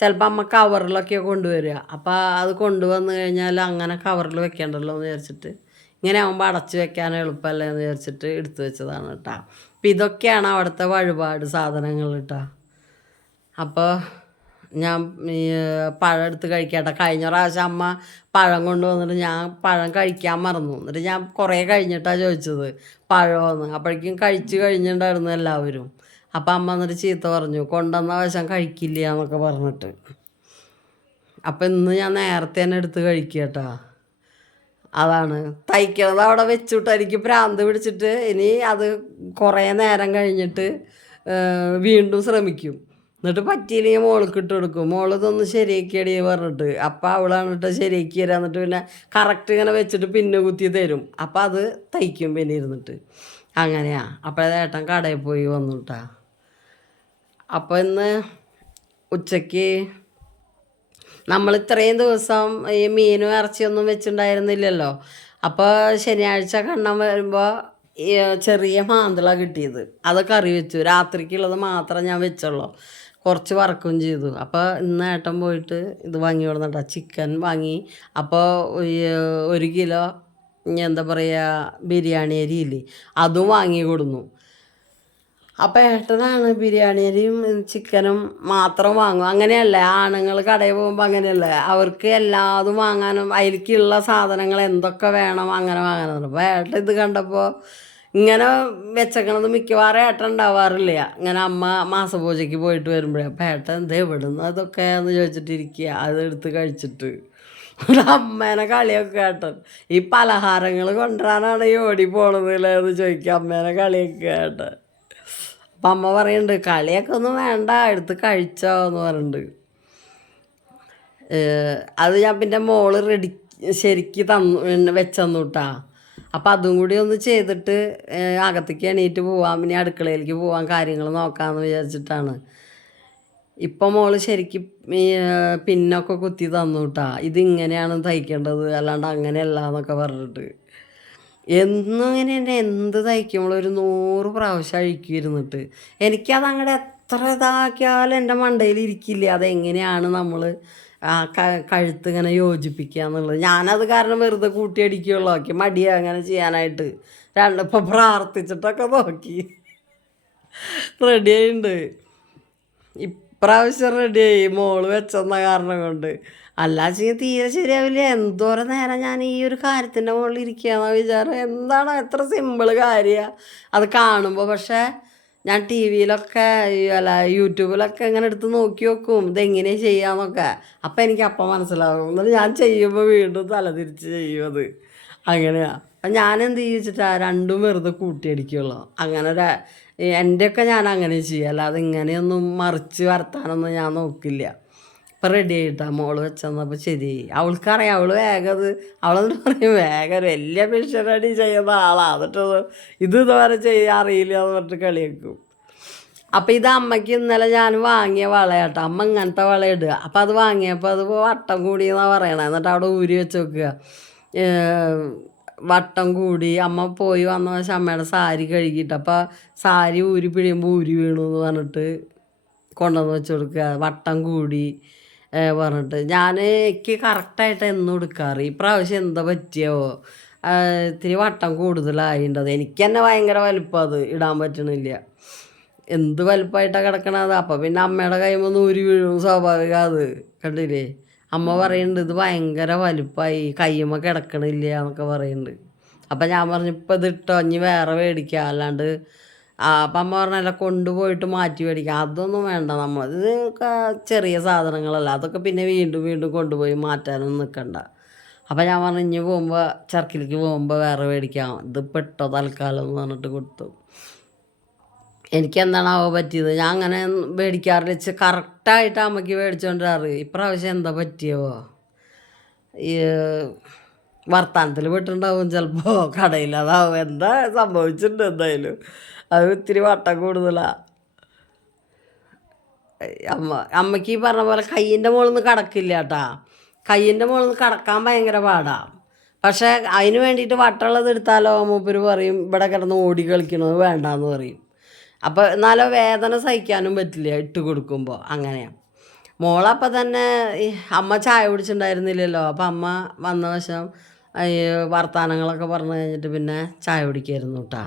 ചിലപ്പോൾ അമ്മ കവറിലൊക്കെ കൊണ്ടുവരിക. അപ്പോൾ അത് കൊണ്ടുവന്ന് കഴിഞ്ഞാൽ അങ്ങനെ കവറിൽ വെക്കണ്ടല്ലോ എന്ന് വിചാരിച്ചിട്ട് ഇങ്ങനെ ആകുമ്പോൾ അടച്ച് വെക്കാൻ എളുപ്പമല്ലേ എന്ന് വിചാരിച്ചിട്ട് എടുത്തു വെച്ചതാണ് കേട്ടോ. അപ്പം ഇതൊക്കെയാണ് അവിടുത്തെ വഴിപാട് സാധനങ്ങൾ കേട്ടോ. അപ്പോൾ ഞാൻ ഈ പഴം എടുത്ത് കഴിക്കട്ടെ. കഴിഞ്ഞ പ്രാവശ്യം അമ്മ പഴം കൊണ്ടുവന്നിട്ട് ഞാൻ പഴം കഴിക്കാൻ മറന്നു. എന്നിട്ട് ഞാൻ കുറേ കഴിഞ്ഞിട്ടാണ് ചോദിച്ചത് പഴമെന്ന്. അപ്പോഴേക്കും കഴിച്ച് കഴിഞ്ഞിട്ടുണ്ടായിരുന്നു എല്ലാവരും. അപ്പം അമ്മ എന്നിട്ട് ചീത്ത പറഞ്ഞു, കൊണ്ടുവന്ന വശം കഴിക്കില്ല എന്നൊക്കെ പറഞ്ഞിട്ട്. അപ്പം ഇന്ന് ഞാൻ നേരത്തെ തന്നെ എടുത്ത് കഴിക്കുക കേട്ടോ. അതാണ് തയ്ക്കണത് അവിടെ വെച്ചിട്ട് എനിക്ക് ഭ്രാന്ത് പിടിച്ചിട്ട് ഇനി അത് കുറേ നേരം കഴിഞ്ഞിട്ട് വീണ്ടും ശ്രമിക്കും. എന്നിട്ട് പറ്റിയില്ലെങ്കിൽ മോൾക്ക് ഇട്ട് കൊടുക്കും, മോളിതൊന്ന് ശരിയാക്കിയടി പറഞ്ഞിട്ട്. അപ്പം അവളാണ് ഇട്ട് ശരിയാക്കി തരാം. എന്നിട്ട് പിന്നെ കറക്റ്റ് ഇങ്ങനെ വെച്ചിട്ട് പിന്നെ കുത്തി തരും. അപ്പം അത് തയ്ക്കും പിന്നെ ഇരുന്നിട്ട്. അങ്ങനെയാണ്. അപ്പോൾ ഏട്ടൻ കടയിൽ പോയി വന്നു കേട്ടാ. അപ്പോൾ ഇന്ന് ഉച്ചയ്ക്ക് നമ്മൾ ഇത്രയും ദിവസം ഈ മീനും ഇറച്ചിയൊന്നും വെച്ചിട്ടുണ്ടായിരുന്നില്ലല്ലോ. അപ്പോൾ ശനിയാഴ്ച കണ്ണൻ വരുമ്പോൾ ഈ ചെറിയ മാന്തള കിട്ടിയത്, അത് കറി വെച്ചു. രാത്രിക്കുള്ളത് മാത്രം ഞാൻ വെച്ചുള്ളൂ, കുറച്ച് വറക്കുകയും ചെയ്തു. അപ്പോൾ ഇന്ന് ഏട്ടൻ പോയിട്ട് ഇത് വാങ്ങി കൊടുന്നിട്ടാ, ചിക്കൻ വാങ്ങി. അപ്പോൾ 1 കിലോ എന്താ പറയുക ബിരിയാണി അരിയില്ലേ അതും വാങ്ങി കൊടുന്നു. അപ്പോൾ ഏട്ടനാണ് ബിരിയാണി അരിയും ചിക്കനും മാത്രം വാങ്ങും. അങ്ങനെയല്ലേ ആണുങ്ങൾ കടയിൽ പോകുമ്പോൾ, അങ്ങനെയല്ലേ അവർക്ക് എല്ലാതും വാങ്ങാനും അതിലേക്കുള്ള സാധനങ്ങൾ എന്തൊക്കെ വേണം അങ്ങനെ വാങ്ങാനും. അപ്പോൾ ഏട്ടൻ ഇത് കണ്ടപ്പോൾ ഇങ്ങനെ വെച്ചേക്കണത് മിക്കവാറും ഏട്ടൻ ഉണ്ടാവാറില്ല. ഇങ്ങനെ അമ്മ മാസപൂജയ്ക്ക് പോയിട്ട് വരുമ്പോഴേ അപ്പം ഏട്ടൻ എന്താ എവിടുന്ന് അതൊക്കെ എന്ന് ചോദിച്ചിട്ടിരിക്കുക, അത് എടുത്ത് കഴിച്ചിട്ട് അമ്മേനെ കളിയൊക്കെ ഏട്ടൻ. ഈ പലഹാരങ്ങൾ കൊണ്ടുവരാനാണ് ഈ ഓടി പോണതില്ലേ എന്ന് ചോദിക്കുക, അമ്മേനെ കളിയൊക്കെ ഏട്ടൻ. അപ്പം അമ്മ പറയുന്നുണ്ട് കളിയൊക്കെ ഒന്നും വേണ്ട, എടുത്ത് കഴിച്ചോ എന്ന് പറയുന്നുണ്ട്. അത് ഞാൻ പിന്നെ മോള് റെഡി ശരിക്ക് വെച്ചന്നു കേട്ടാ. അപ്പം അതും കൂടി ഒന്ന് ചെയ്തിട്ട് അകത്തേക്ക് എണീറ്റ് പോവാം, ഇനി അടുക്കളയിലേക്ക് പോവാൻ കാര്യങ്ങൾ നോക്കാമെന്ന് വിചാരിച്ചിട്ടാണ്. ഇപ്പം മോള് ശരിക്കും ഈ പിന്നൊക്കെ കുത്തി തന്നു കേട്ടാ, ഇതിങ്ങനെയാണ് തയ്ക്കേണ്ടത് അല്ലാണ്ട് അങ്ങനെയല്ല എന്നൊക്കെ പറഞ്ഞിട്ട്. എന്നും ഇങ്ങനെ തന്നെ എന്ത് തയ്ക്കുമ്പോഴും ഒരു 100 പ്രാവശ്യം അഴിക്കുമായിരുന്നിട്ട് എനിക്കത് അങ്ങോട്ട് എത്ര ഇതാക്കിയാലും എൻ്റെ മണ്ടയിൽ ഇരിക്കില്ല അതെങ്ങനെയാണ് നമ്മൾ ആ കഴുത്ത് ഇങ്ങനെ യോജിപ്പിക്കുക എന്നുള്ളത്. ഞാനത് കാരണം വെറുതെ കൂട്ടിയടിക്കുകയുള്ളൂ, നോക്കി മടിയാണ് അങ്ങനെ ചെയ്യാനായിട്ട്. ഇപ്പം പ്രാർത്ഥിച്ചിട്ടൊക്കെ നോക്കി റെഡിയായിട്ടുണ്ട്. ഇപ്രാവശ്യം റെഡിയായി മോള് വെച്ചെന്ന കാരണം കൊണ്ട്. അല്ലാച്ചെങ്കിൽ തീരെ ശരിയാവില്ല. എന്തോരം നേരം ഞാൻ ഈ ഒരു കാര്യത്തിൻ്റെ മുകളിൽ ഇരിക്കുകയെന്ന വിചാരം. എന്താണ് എത്ര സിമ്പിൾ കാര്യമാണ് അത് കാണുമ്പോൾ. പക്ഷേ ഞാൻ ടി വിയിലൊക്കെ അല്ല യൂട്യൂബിലൊക്കെ ഇങ്ങനെ എടുത്ത് നോക്കി നോക്കും ഇതെങ്ങനെയാണ് ചെയ്യാമെന്നൊക്കെ. അപ്പം എനിക്ക് അപ്പം മനസ്സിലാവും. എന്നിട്ട് ഞാൻ ചെയ്യുമ്പോൾ വീണ്ടും തലതിരിച്ച് ചെയ്യും അത്. അങ്ങനെയാണ്. അപ്പം ഞാൻ എന്ത് ചോദിച്ചിട്ടാ രണ്ടും വെറുതെ കൂട്ടിയടിക്കുള്ളൂ. അങ്ങനെ എൻ്റെയൊക്കെ ഞാൻ അങ്ങനെ ചെയ്യുക, അല്ലാതെ ഇങ്ങനെയൊന്നും മറിച്ച് വരത്താനൊന്നും ഞാൻ നോക്കില്ല. ഇപ്പം റെഡി ആയിട്ടാ മോള് വെച്ചെന്നപ്പോൾ ശരി. അവൾക്കറിയാം, അവൾ വേഗം അത് അവളെന്ന് പറയും വേഗം വലിയ മിഷനടി ചെയ്യുന്ന ആളാണ്, എന്നിട്ട് ഇതുവരെ ചെയ്യാൻ അറിയില്ല എന്ന് പറഞ്ഞിട്ട് കളിയാക്കും. അപ്പം ഇത് അമ്മയ്ക്ക് ഇന്നലെ ഞാൻ വാങ്ങിയ വളയാട്ടോ. അമ്മ ഇങ്ങനത്തെ വള ഇടുക. അപ്പം അത് വാങ്ങിയപ്പോൾ അത് വട്ടം കൂടിയെന്നാണ് പറയണത്. എന്നിട്ട് അവിടെ ഊരി വെച്ച് നോക്കുക, വട്ടം കൂടി. അമ്മ പോയി വന്ന പക്ഷേ അമ്മയുടെ സാരി കഴുകിയിട്ട് അപ്പം സാരി ഊരി പിഴിയുമ്പോൾ ഊരി വീണു എന്ന് പറഞ്ഞിട്ട് കൊണ്ടുവന്ന് വെച്ച് കൊടുക്കുക, വട്ടം കൂടി പറഞ്ഞിട്ട്. എനിക്ക് കറക്റ്റായിട്ട് എന്നും എടുക്കാറ്. ഈ പ്രാവശ്യം എന്താ പറ്റിയോ ഇത്തിരി വട്ടം കൂടുതലായിട്ടത്. എനിക്ക് തന്നെ ഭയങ്കര വലുപ്പം, അത് ഇടാൻ പറ്റണില്ല. എന്ത് വലുപ്പമായിട്ടാണ് കിടക്കണത്. അപ്പം പിന്നെ അമ്മയുടെ കൈമൊന്ന് ഊരി വീഴും, സ്വാഭാവികം. അത് കണ്ടില്ലേ, അമ്മ പറയുന്നുണ്ട് ഇത് ഭയങ്കര വലുപ്പമായി കയ്യുമ്മ കിടക്കണില്ല എന്നൊക്കെ പറയുന്നുണ്ട്. അപ്പം ഞാൻ പറഞ്ഞു ഇപ്പം ഇത് ഇട്ടോ, ഇനി വേറെ മേടിക്കുക, അല്ലാണ്ട് അപ്പം അമ്മ പറഞ്ഞല്ല കൊണ്ടുപോയിട്ട് മാറ്റി മേടിക്കാം. അതൊന്നും വേണ്ട, നമ്മൾ ഇത് ചെറിയ സാധനങ്ങളല്ല, അതൊക്കെ പിന്നെ വീണ്ടും വീണ്ടും കൊണ്ടുപോയി മാറ്റാനൊന്നും നിൽക്കണ്ട. അപ്പം ഞാൻ പറഞ്ഞു ഇനി പോകുമ്പോൾ ചർക്കിലേക്ക് പോകുമ്പോൾ വേറെ മേടിക്കാം, ഇത് പെട്ടോ തൽക്കാലം എന്ന് പറഞ്ഞിട്ട് കൊടുത്തു. എനിക്കെന്താണാവോ പറ്റിയത്, ഞാൻ അങ്ങനെ മേടിക്കാറില്ല. കറക്റ്റായിട്ട് അമ്മയ്ക്ക് മേടിച്ചുകൊണ്ടിരാറ്. ഇപ്രാവശ്യം എന്താ പറ്റിയോ, ഈ വർത്താനത്തിൽ വിട്ടുണ്ടാവും ചിലപ്പോൾ, കടയിൽ അതാവും എന്താ സംഭവിച്ചിട്ടുണ്ട്. എന്തായാലും അത് ഇത്തിരി വട്ടം കൂടുതലാണ്. അമ്മയ്ക്ക് ഈ പറഞ്ഞ പോലെ കയ്യിൻ്റെ മുകളിൽ നിന്ന് കടക്കില്ല കേട്ടാ. കയ്യിൻ്റെ മുകളിൽ നിന്ന് കടക്കാൻ ഭയങ്കര പാടാണ്. പക്ഷേ അതിന് വേണ്ടിയിട്ട് വട്ടമുള്ളത് എടുത്താലോ മൂപ്പര് പറയും ഇവിടെ കിടന്ന് ഓടി കളിക്കണത് വേണ്ടാന്ന് പറയും. അപ്പോൾ എന്നാലോ വേദന സഹിക്കാനും പറ്റില്ല ഇട്ട് കൊടുക്കുമ്പോൾ. അങ്ങനെയാണ്. മോളപ്പം തന്നെ അമ്മ ചായ കുടിച്ചിട്ടുണ്ടായിരുന്നില്ലല്ലോ. അപ്പം അമ്മ വന്ന വശം ഈ വർത്തമാനങ്ങളൊക്കെ പറഞ്ഞു കഴിഞ്ഞിട്ട് പിന്നെ ചായ കുടിക്കായിരുന്നു കേട്ടാ.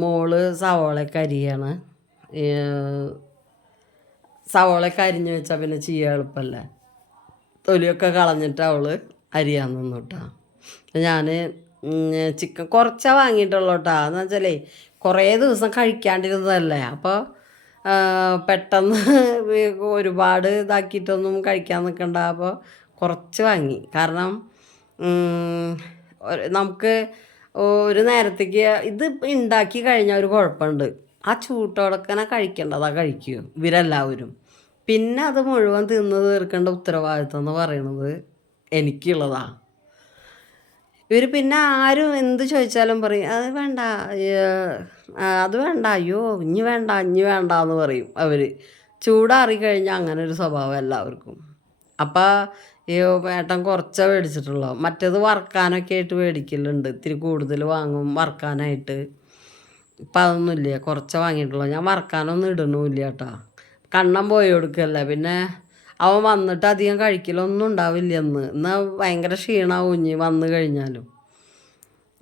മോള് സവോളയൊക്കെ അരിയാണ്. സവോളയൊക്കെ അരിഞ്ഞ് വെച്ചാൽ പിന്നെ ചെയ്യാൻ എളുപ്പമല്ലേ. തൊലിയൊക്കെ കളഞ്ഞിട്ട് അവൾ അരിയാൻ നിന്നു കേട്ടോ. ഞാൻ ചിക്കൻ കുറച്ചാണ് വാങ്ങിയിട്ടുള്ളൂ കേട്ടോ. എന്ന് വെച്ചാലേ കുറേ ദിവസം കഴിക്കാണ്ടിരുന്നതല്ലേ. അപ്പോൾ പെട്ടെന്ന് ഒരുപാട് ഇതാക്കിയിട്ടൊന്നും കഴിക്കാൻ നിൽക്കണ്ട. അപ്പോൾ കുറച്ച് വാങ്ങി. കാരണം നമുക്ക് ഒരു നേരത്തേക്ക് ഇത് ഉണ്ടാക്കി കഴിഞ്ഞാൽ ഒരു കുഴപ്പമുണ്ട്, ആ ചൂട്ടോടക്കനെ കഴിക്കേണ്ടതാണ് കഴിക്കൂ ഇവരെല്ലാവരും. പിന്നെ അത് മുഴുവൻ തിന്ന് തീർക്കേണ്ട ഉത്തരവാദിത്വം എന്ന് പറയുന്നത് എനിക്കുള്ളതാണ്. ഇവർ പിന്നെ ആരും എന്ത് ചോദിച്ചാലും പറയും അത് വേണ്ട, അത് വേണ്ട, അയ്യോ ഇനി വേണ്ട എന്ന് പറയും അവർ. ചൂടാറി കഴിഞ്ഞാൽ അങ്ങനെ ഒരു സ്വഭാവം എല്ലാവർക്കും. അപ്പോൾ ഈ ഏട്ടൻ കുറച്ചാണ് മേടിച്ചിട്ടുള്ളൂ. മറ്റേത് വറുക്കാനൊക്കെ ആയിട്ട് മേടിക്കലുണ്ട്, ഇത്തിരി കൂടുതൽ വാങ്ങും വറുക്കാനായിട്ട്. ഇപ്പം അതൊന്നുമില്ല, കുറച്ച് വാങ്ങിയിട്ടുള്ളൂ. ഞാൻ വറുക്കാനൊന്നും ഇടണമില്ല കേട്ടോ. കണ്ണം പോയി കൊടുക്കല്ലേ. പിന്നെ അവൻ വന്നിട്ട് അധികം കഴിക്കലൊന്നും ഉണ്ടാവില്ല എന്നാൽ ഭയങ്കര ക്ഷീണമാവും ഇനി വന്നു കഴിഞ്ഞാലും.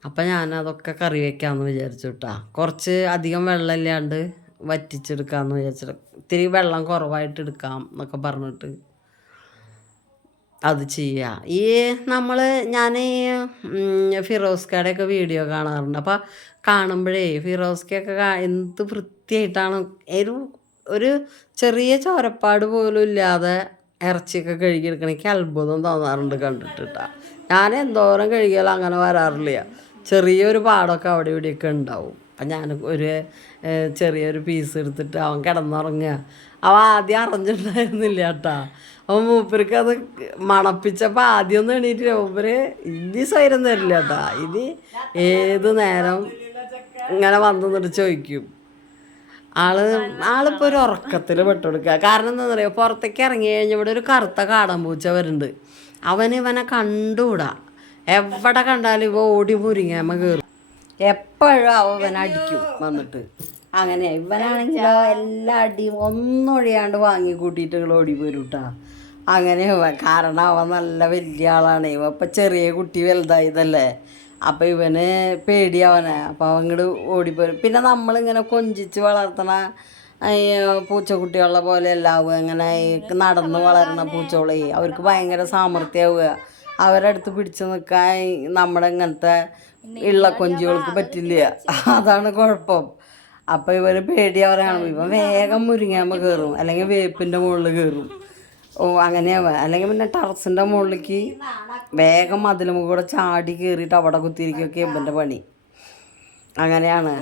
അപ്പം ഞാനതൊക്കെ കറി വയ്ക്കാമെന്ന് വിചാരിച്ചു കേട്ടാ. കുറച്ച് അധികം വെള്ളമില്ലാണ്ട് വറ്റിച്ചെടുക്കാമെന്ന് വിചാരിച്ചിട്ട്, ഇത്തിരി വെള്ളം കുറവായിട്ട് എടുക്കാം എന്നൊക്കെ പറഞ്ഞിട്ട്. അത് ചെയ്യുക. ഞാൻ ഈ ഫിറോസ്കയുടെയൊക്കെ വീഡിയോ കാണാറുണ്ട്. അപ്പോൾ കാണുമ്പോഴേ ഫിറോസ്കയൊക്കെ എന്ത് വൃത്തിയായിട്ടാണ് ഒരു ഒരു ചെറിയ ചോരപ്പാട് പോലും ഇല്ലാതെ ഇറച്ചിയൊക്കെ കഴുകിയെടുക്കണം. എനിക്ക് അത്ഭുതം തോന്നാറുണ്ട് കണ്ടിട്ടാ. ഞാൻ എന്തോരം കഴുകിയാലും അങ്ങനെ വരാറില്ല. ചെറിയൊരു പാടമൊക്കെ അവിടെ ഇവിടെയൊക്കെ ഉണ്ടാവും. അപ്പം ഞാൻ ചെറിയൊരു പീസ് എടുത്തിട്ട് അവൻ കിടന്നുറങ്ങുക. അവൻ ആദ്യം അറിഞ്ഞിട്ടുണ്ടായിരുന്നില്ല കേട്ടാ. അപ്പം മൂപ്പർക്ക് അത് മണപ്പിച്ചപ്പോൾ ആദ്യമൊന്നും എണീറ്റില്ല. മൂപ്പര് ഇനി സ്വൈരം തരില്ല കേട്ടാ. ഇനി ഏത് നേരം ഇങ്ങനെ വന്നു നിന്നിട്ട് ചോദിക്കും. ആളിപ്പോൾ ഒരു ഉറക്കത്തിൽ പെട്ടുകൊടുക്കുക. കാരണം എന്താണെന്ന് പറയുക, പുറത്തേക്ക് ഇറങ്ങി കഴിഞ്ഞാൽ ഇവിടെ ഒരു കറുത്ത കാടൻ പൂച്ച വരുന്നുണ്ട്. ഇവനെ കണ്ടുകൂടാ. എവിടെ കണ്ടാലും ഇവ ഓടി മുരിങ്ങാമ കയറും. എപ്പോഴും അവൻ അടിക്കും വന്നിട്ട്. അങ്ങനെ ഇവനാണെങ്കിലോ എല്ലാ അടിയും ഒന്നും ഒഴിയാണ്ട് വാങ്ങി കൂട്ടിയിട്ട് ഓടി പോരും കേട്ടോ. അങ്ങനെ കാരണം അവൻ നല്ല വലിയ ആളാണ്. ഇപ്പം ചെറിയ കുട്ടി വലുതായതല്ലേ. അപ്പം ഇവന് പേടിയാവനെ. അപ്പം അവൻ ഇങ്ങോട്ട് ഓടിപ്പോരും. പിന്നെ നമ്മളിങ്ങനെ കൊഞ്ചിച്ച് വളർത്തണ പൂച്ചക്കുട്ടികളെ പോലെ എല്ലാവും ഇങ്ങനെ നടന്ന് വളരുന്ന പൂച്ചകളെ അവർക്ക് ഭയങ്കര സാമർഥ്യമാവുക. അവരടുത്ത് പിടിച്ച് നിൽക്കാൻ നമ്മുടെ ഇങ്ങനത്തെ ഉള്ള കൊഞ്ചുകൾക്ക് പറ്റില്ല. അതാണ് കുഴപ്പം. അപ്പം ഇവന് പേടിയാവനാണ്. ഇവൻ വേഗം മുരിങ്ങാമ്മ കയറും, അല്ലെങ്കിൽ വേപ്പിൻ്റെ മുകളിൽ കയറും. അങ്ങനെയാവുക. അല്ലെങ്കിൽ പിന്നെ ടെറസിൻ്റെ മുകളിലേക്ക് വേഗം മതിലും കൂടെ ചാടി കയറിയിട്ട് അവിടെ കുത്തിയിരിക്കുകയൊക്കെ ഇവൻ്റെ പണി. അങ്ങനെയാണ്.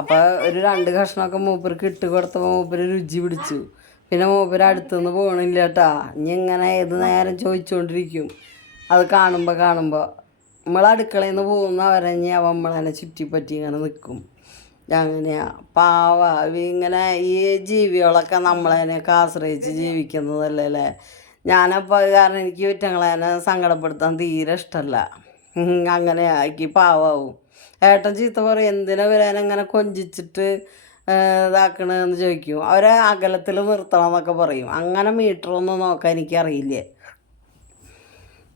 അപ്പോൾ ഒരു 2 കഷ്ണമൊക്കെ മൂപ്പർക്ക് ഇട്ട് കൊടുത്തപ്പോൾ മൂപ്പര് രുചി പിടിച്ചു. പിന്നെ മൂപ്പര് അടുത്തുനിന്ന് പോകണില്ല കേട്ടാ. ഇനി ഇങ്ങനെ ഏത് നേരം ചോദിച്ചുകൊണ്ടിരിക്കും. അത് കാണുമ്പോൾ നമ്മൾ അടുക്കളയിൽ നിന്ന് പോകുന്നവരെ അവൻ നമ്മളതിനെ ചുറ്റിപ്പറ്റി ഇങ്ങനെ നിൽക്കും. അങ്ങനെയാ പാവ. ഇങ്ങനെ ഈ ജീവികളൊക്കെ നമ്മളതിനെയൊക്കെ ആശ്രയിച്ച് ജീവിക്കുന്നതല്ലേ അല്ലേ. ഞാനപ്പോൾ കാരണം എനിക്ക് ഇവറ്റങ്ങളതിനെ സങ്കടപ്പെടുത്താൻ തീരെ ഇഷ്ടമല്ല. അങ്ങനെയാ എനിക്ക് പാവാവും. ഏട്ടൻ ചീത്ത പറയും, എന്തിനാ ഇവരങ്ങനെ കൊഞ്ചിച്ചിട്ട് ഇതാക്കണമെന്ന് ചോദിക്കും. അവരെ അകലത്തിൽ നിർത്തണം എന്നൊക്കെ പറയും. അങ്ങനെ മീറ്ററൊന്നും നോക്കാൻ എനിക്കറിയില്ലേ.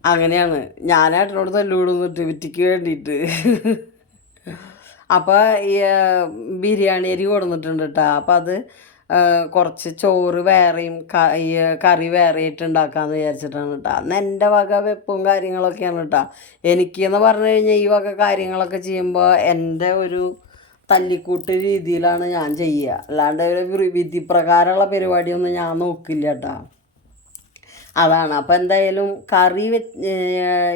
അങ്ങനെയാണ് ഞാൻ ഏട്ടനോട് തല്ലുകൂടുന്നിട്ട് വിറ്റിക്ക് വേണ്ടിയിട്ട്. അപ്പോൾ ഈ ബിരിയാണി അരി കൊടുന്നിട്ടുണ്ട് കേട്ടോ. അപ്പം അത് കുറച്ച് ചോറ് വേറെയും ഈ കറി വേറെ ആയിട്ട് ഉണ്ടാക്കാമെന്ന് വിചാരിച്ചിട്ടാണ് കേട്ടോ. അന്ന് എൻ്റെ വക വെപ്പും കാര്യങ്ങളൊക്കെയാണ് കേട്ടോ. എനിക്കെന്ന് പറഞ്ഞു കഴിഞ്ഞാൽ ഈ വക കാര്യങ്ങളൊക്കെ ചെയ്യുമ്പോൾ എൻ്റെ ഒരു തല്ലിക്കൂട്ട് രീതിയിലാണ് ഞാൻ ചെയ്യുക. അല്ലാണ്ട് ഒരു വിധിപ്രകാരമുള്ള പരിപാടിയൊന്നും ഞാൻ നോക്കില്ല കേട്ടോ. അതാണ്. അപ്പം എന്തായാലും കറി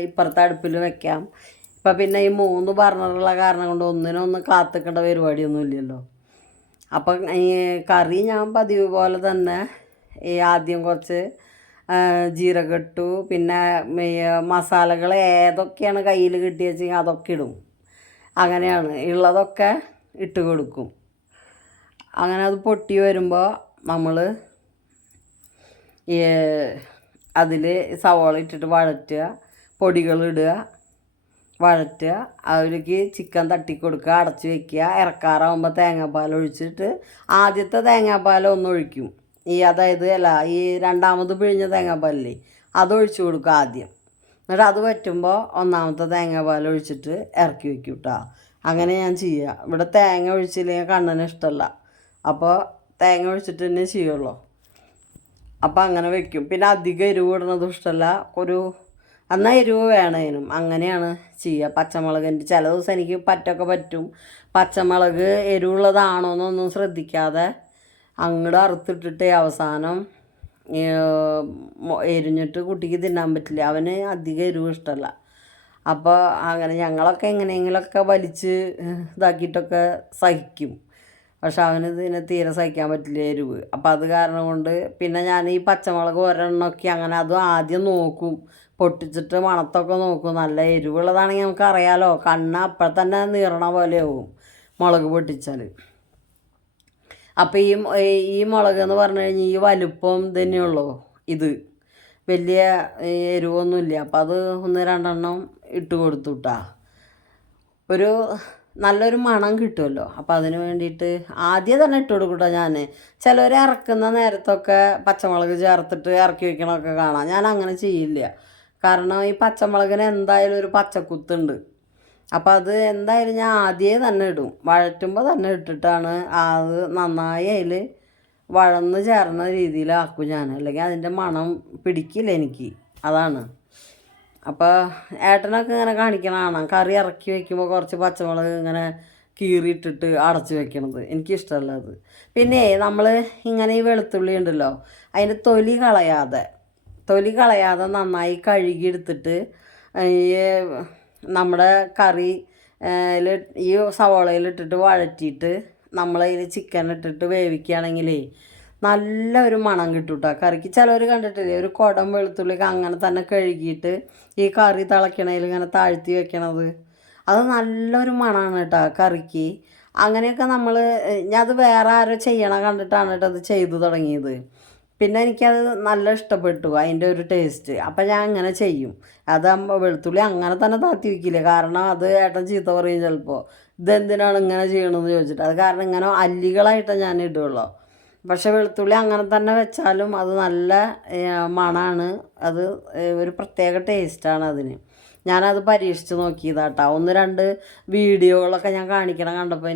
ഇപ്പുറത്തെ അടുപ്പിൽ വെക്കാം. ഇപ്പം പിന്നെ ഈ 3 ബർണറുള്ള കാരണം കൊണ്ട് ഒന്നിനൊന്ന് കാത്തിക്കേണ്ട പരിപാടിയൊന്നും ഇല്ലല്ലോ. അപ്പം ഈ കറി ഞാൻ പതിവ് പോലെ തന്നെ ആദ്യം കുറച്ച് ജീരകം ഇട്ടു. പിന്നെ മസാലകൾ ഏതൊക്കെയാണ് കയ്യിൽ കിട്ടിയ വെച്ചാൽ അതൊക്കെ ഇടും. അങ്ങനെയാണ്. ഉള്ളതൊക്കെ ഇട്ട് കൊടുക്കും. അങ്ങനെ അത് പൊട്ടി വരുമ്പോൾ നമ്മൾ അതിൽ സവോള ഇട്ടിട്ട് വഴറ്റുക, പൊടികളിടുക, വഴറ്റുക. അതിലേക്ക് ചിക്കൻ തട്ടിക്കൊടുക്കുക, അടച്ച് വയ്ക്കുക. ഇറക്കാറാകുമ്പോൾ തേങ്ങാപ്പാൽ ഒഴിച്ചിട്ട് ആദ്യത്തെ തേങ്ങാപ്പാൽ ഒഴിക്കും. അതായത് ഈ രണ്ടാമത് പിഴിഞ്ഞ തേങ്ങാപ്പാലില്ലേ അതൊഴിച്ച് കൊടുക്കുക ആദ്യം. എന്നിട്ട് അത് പറ്റുമ്പോൾ 1ാമത്തെ തേങ്ങാപ്പാൽ ഒഴിച്ചിട്ട് ഇറക്കി വയ്ക്കും കേട്ടോ. അങ്ങനെ ഞാൻ ചെയ്യുക. ഇവിടെ തേങ്ങ ഒഴിച്ചില്ലെങ്കിൽ കണ്ണന് ഇഷ്ടമല്ല. അപ്പോൾ തേങ്ങ ഒഴിച്ചിട്ട് തന്നെ ചെയ്യുള്ളൂ. അപ്പോൾ അങ്ങനെ വയ്ക്കും. പിന്നെ അധികം എരിവ് ഇടുന്നതും ഇഷ്ടമല്ല. എന്നാൽ എരിവ് വേണേനും അങ്ങനെയാണ് ചെയ്യുക. പച്ചമുളകിൻ്റെ ചില ദിവസം എനിക്ക് പറ്റും. പച്ചമുളക് എരിവുള്ളതാണോ എന്നൊന്നും ശ്രദ്ധിക്കാതെ അങ്ങോട്ട് അറുത്തിട്ടിട്ട് അവസാനം എരിഞ്ഞിട്ട് കുട്ടിക്ക് തിന്നാൻ പറ്റില്ല. അവന് അധികം എരിവ് ഇഷ്ടമല്ല. അപ്പോൾ അങ്ങനെ ഞങ്ങളൊക്കെ എങ്ങനെയെങ്കിലുമൊക്കെ വലിച്ച് ഇതാക്കിയിട്ടൊക്കെ സഹിക്കും. പക്ഷെ അവനിതിനെ തീരെ സഹിക്കാൻ പറ്റില്ല എരിവ്. അപ്പം അത് കാരണം കൊണ്ട് പിന്നെ ഞാൻ ഈ പച്ചമുളക് ഒരെണ്ണമൊക്കെ അങ്ങനെ അതും ആദ്യം നോക്കും. പൊട്ടിച്ചിട്ട് മണത്തൊക്കെ നോക്കും. നല്ല എരിവുള്ളതാണെങ്കിൽ നമുക്ക് അറിയാമല്ലോ. കണ്ണ് അപ്പോൾ തന്നെ നീറണ പോലെയാവും മുളക് പൊട്ടിച്ചാൽ. അപ്പം ഈ മുളക് എന്ന് പറഞ്ഞു കഴിഞ്ഞാൽ ഈ വലുപ്പം തന്നെയുള്ളൂ. ഇത് വലിയ എരിവൊന്നുമില്ല. അപ്പം അത് 1-2 ഇട്ട് കൊടുത്തു കേട്ടോ. നല്ലൊരു മണം കിട്ടുമല്ലോ. അപ്പോൾ അതിന് വേണ്ടിയിട്ട് ആദ്യം തന്നെ ഇട്ട് കൊടുക്കട്ടോ. ഞാൻ ചിലർ ഇറക്കുന്ന നേരത്തൊക്കെ പച്ചമുളക് ചേർത്തിട്ട് ഇറക്കി വയ്ക്കണമൊക്കെ കാണാം. ഞാൻ അങ്ങനെ ചെയ്യില്ല. കാരണം ഈ പച്ചമുളകിന് എന്തായാലും ഒരു പച്ചക്കുത്തുണ്ട്. അപ്പോൾ അത് എന്തായാലും ഞാൻ ആദ്യമേ തന്നെ ഇടും. വഴറ്റുമ്പോൾ തന്നെ ഇട്ടിട്ടാണ് അത് നന്നായി അതിൽ വഴന്ന് ചേർന്ന രീതിയിലാക്കും ഞാൻ. അല്ലെങ്കിൽ അതിൻ്റെ മണം പിടിക്കില്ല എനിക്ക്. അതാണ്. അപ്പോൾ ഏട്ടനൊക്കെ ഇങ്ങനെ കാണിക്കണതാണ് കറി ഇറക്കി വയ്ക്കുമ്പോൾ കുറച്ച് പച്ചമുളക് ഇങ്ങനെ കീറിയിട്ടിട്ട് അടച്ച് വെക്കണത്. എനിക്കിഷ്ടമല്ല അത്. പിന്നെ നമ്മൾ ഇങ്ങനെ ഈ വെളുത്തുള്ളി ഉണ്ടല്ലോ, അതിൻ്റെ തൊലി കളയാതെ നന്നായി കഴുകിയെടുത്തിട്ട് ഈ നമ്മുടെ കറി ഈ സവോളയിലിട്ടിട്ട് വഴറ്റിയിട്ട് നമ്മളതിൽ ചിക്കൻ ഇട്ടിട്ട് വേവിക്കുകയാണെങ്കിലേ നല്ലൊരു മണം കിട്ടും കേട്ടോ കറിക്ക്. ചിലവർ കണ്ടിട്ടില്ലേ ഒരു കുടം വെളുത്തുള്ളിക്ക് അങ്ങനെ തന്നെ കഴുകിയിട്ട് ഈ കറി തിളയ്ക്കണതിൽ ഇങ്ങനെ താഴ്ത്തി വെക്കണത്. അത് നല്ലൊരു മണമാണ് കേട്ടോ കറിക്ക്. അങ്ങനെയൊക്കെ ഞാൻ അത് വേറെ ആരോ ചെയ്യണ കണ്ടിട്ടാണ് കേട്ടോ അത് ചെയ്തു തുടങ്ങിയത്. പിന്നെ എനിക്കത് നല്ല ഇഷ്ടപ്പെട്ടു അതിൻ്റെ ഒരു ടേസ്റ്റ്. അപ്പം ഞാൻ അങ്ങനെ ചെയ്യും. അതാകുമ്പോൾ വെളുത്തുള്ളി അങ്ങനെ തന്നെ താത്തി വയ്ക്കില്ല, കാരണം അത് ഏട്ടൻ ചീത്ത പറയും ചിലപ്പോൾ, ഇതെന്തിനാണ് ഇങ്ങനെ ചെയ്യണമെന്ന് ചോദിച്ചിട്ട്. അത് കാരണം ഇങ്ങനെ അല്ലികളായിട്ട് ഞാൻ ഇടുകയുള്ളൂ. പക്ഷെ വെളുത്തുള്ളി അങ്ങനെ തന്നെ വെച്ചാലും അത് നല്ല മണമാണ്. അത് ഒരു പ്രത്യേക ടേസ്റ്റാണ് അതിന്. ഞാനത് പരീക്ഷിച്ച് നോക്കിയതാട്ടോ. 1-2 വീഡിയോകളൊക്കെ ഞാൻ കാണിക്കണം കണ്ടപ്പോൾ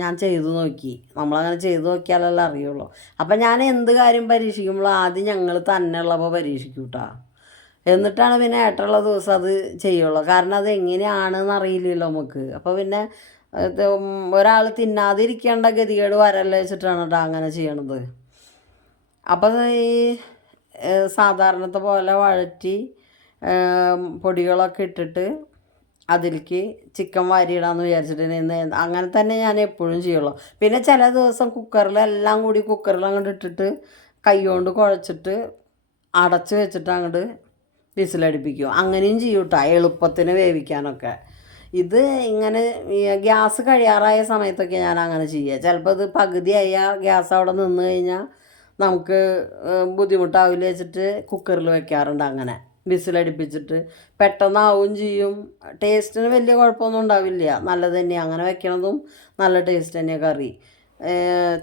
ഞാൻ ചെയ്തു നോക്കി. നമ്മളങ്ങനെ ചെയ്തു നോക്കിയാലല്ലേ അറിയുള്ളൂ. അപ്പം ഞാൻ എന്ത് കാര്യം പരീക്ഷിക്കുമ്പോൾ ആദ്യം ഞങ്ങൾ തന്നെ ഉള്ളപ്പോൾ പരീക്ഷിക്കും കേട്ടോ. എന്നിട്ടാണ് പിന്നെ ഏട്ടുള്ള ദിവസം അത് ചെയ്യുള്ളൂ. കാരണം അത് എങ്ങനെയാണെന്ന് അറിയില്ലല്ലോ നമുക്ക്. അപ്പോൾ പിന്നെ ഒരാൾ തിന്നാതിരിക്കേണ്ട ഗതികേട് വരല്ലേ വെച്ചിട്ടാണ് കേട്ടോ അങ്ങനെ ചെയ്യണത്. അപ്പം ഈ സാധാരണത്തെ പോലെ വഴറ്റി പൊടികളൊക്കെ ഇട്ടിട്ട് അതിലേക്ക് ചിക്കൻ വാരിയിടാമെന്ന് വിചാരിച്ചിട്ട് അങ്ങനെ തന്നെ ഞാൻ എപ്പോഴും ചെയ്യുള്ളൂ. പിന്നെ ചില ദിവസം കുക്കറിലെല്ലാം കൂടി അങ്ങോട്ട് ഇട്ടിട്ട് കൈ കൊണ്ട് കുഴച്ചിട്ട് അടച്ച് വെച്ചിട്ട് അങ്ങോട്ട് വിസിലടിപ്പിക്കും. അങ്ങനെയും ചെയ്യും കേട്ടോ എളുപ്പത്തിന് വേവിക്കാനൊക്കെ. ഇത് ഇങ്ങനെ ഗ്യാസ് കഴിയാറായ സമയത്തൊക്കെ ഞാൻ അങ്ങനെ ചെയ്യുക. ചിലപ്പോൾ ഇത് പകുതിയായ ഗ്യാസ് അവിടെ നിന്ന് കഴിഞ്ഞാൽ നമുക്ക് ബുദ്ധിമുട്ടാവില്ല വെച്ചിട്ട് കുക്കറിൽ വെക്കാറുണ്ട്. അങ്ങനെ വിസിലടിപ്പിച്ചിട്ട് പെട്ടെന്നാവും ചെയ്യും. ടേസ്റ്റിന് വലിയ കുഴപ്പമൊന്നും ഉണ്ടാവില്ല, നല്ലത് തന്നെയാണ്. അങ്ങനെ വെക്കണതും നല്ല ടേസ്റ്റ് തന്നെയാണ് കറി.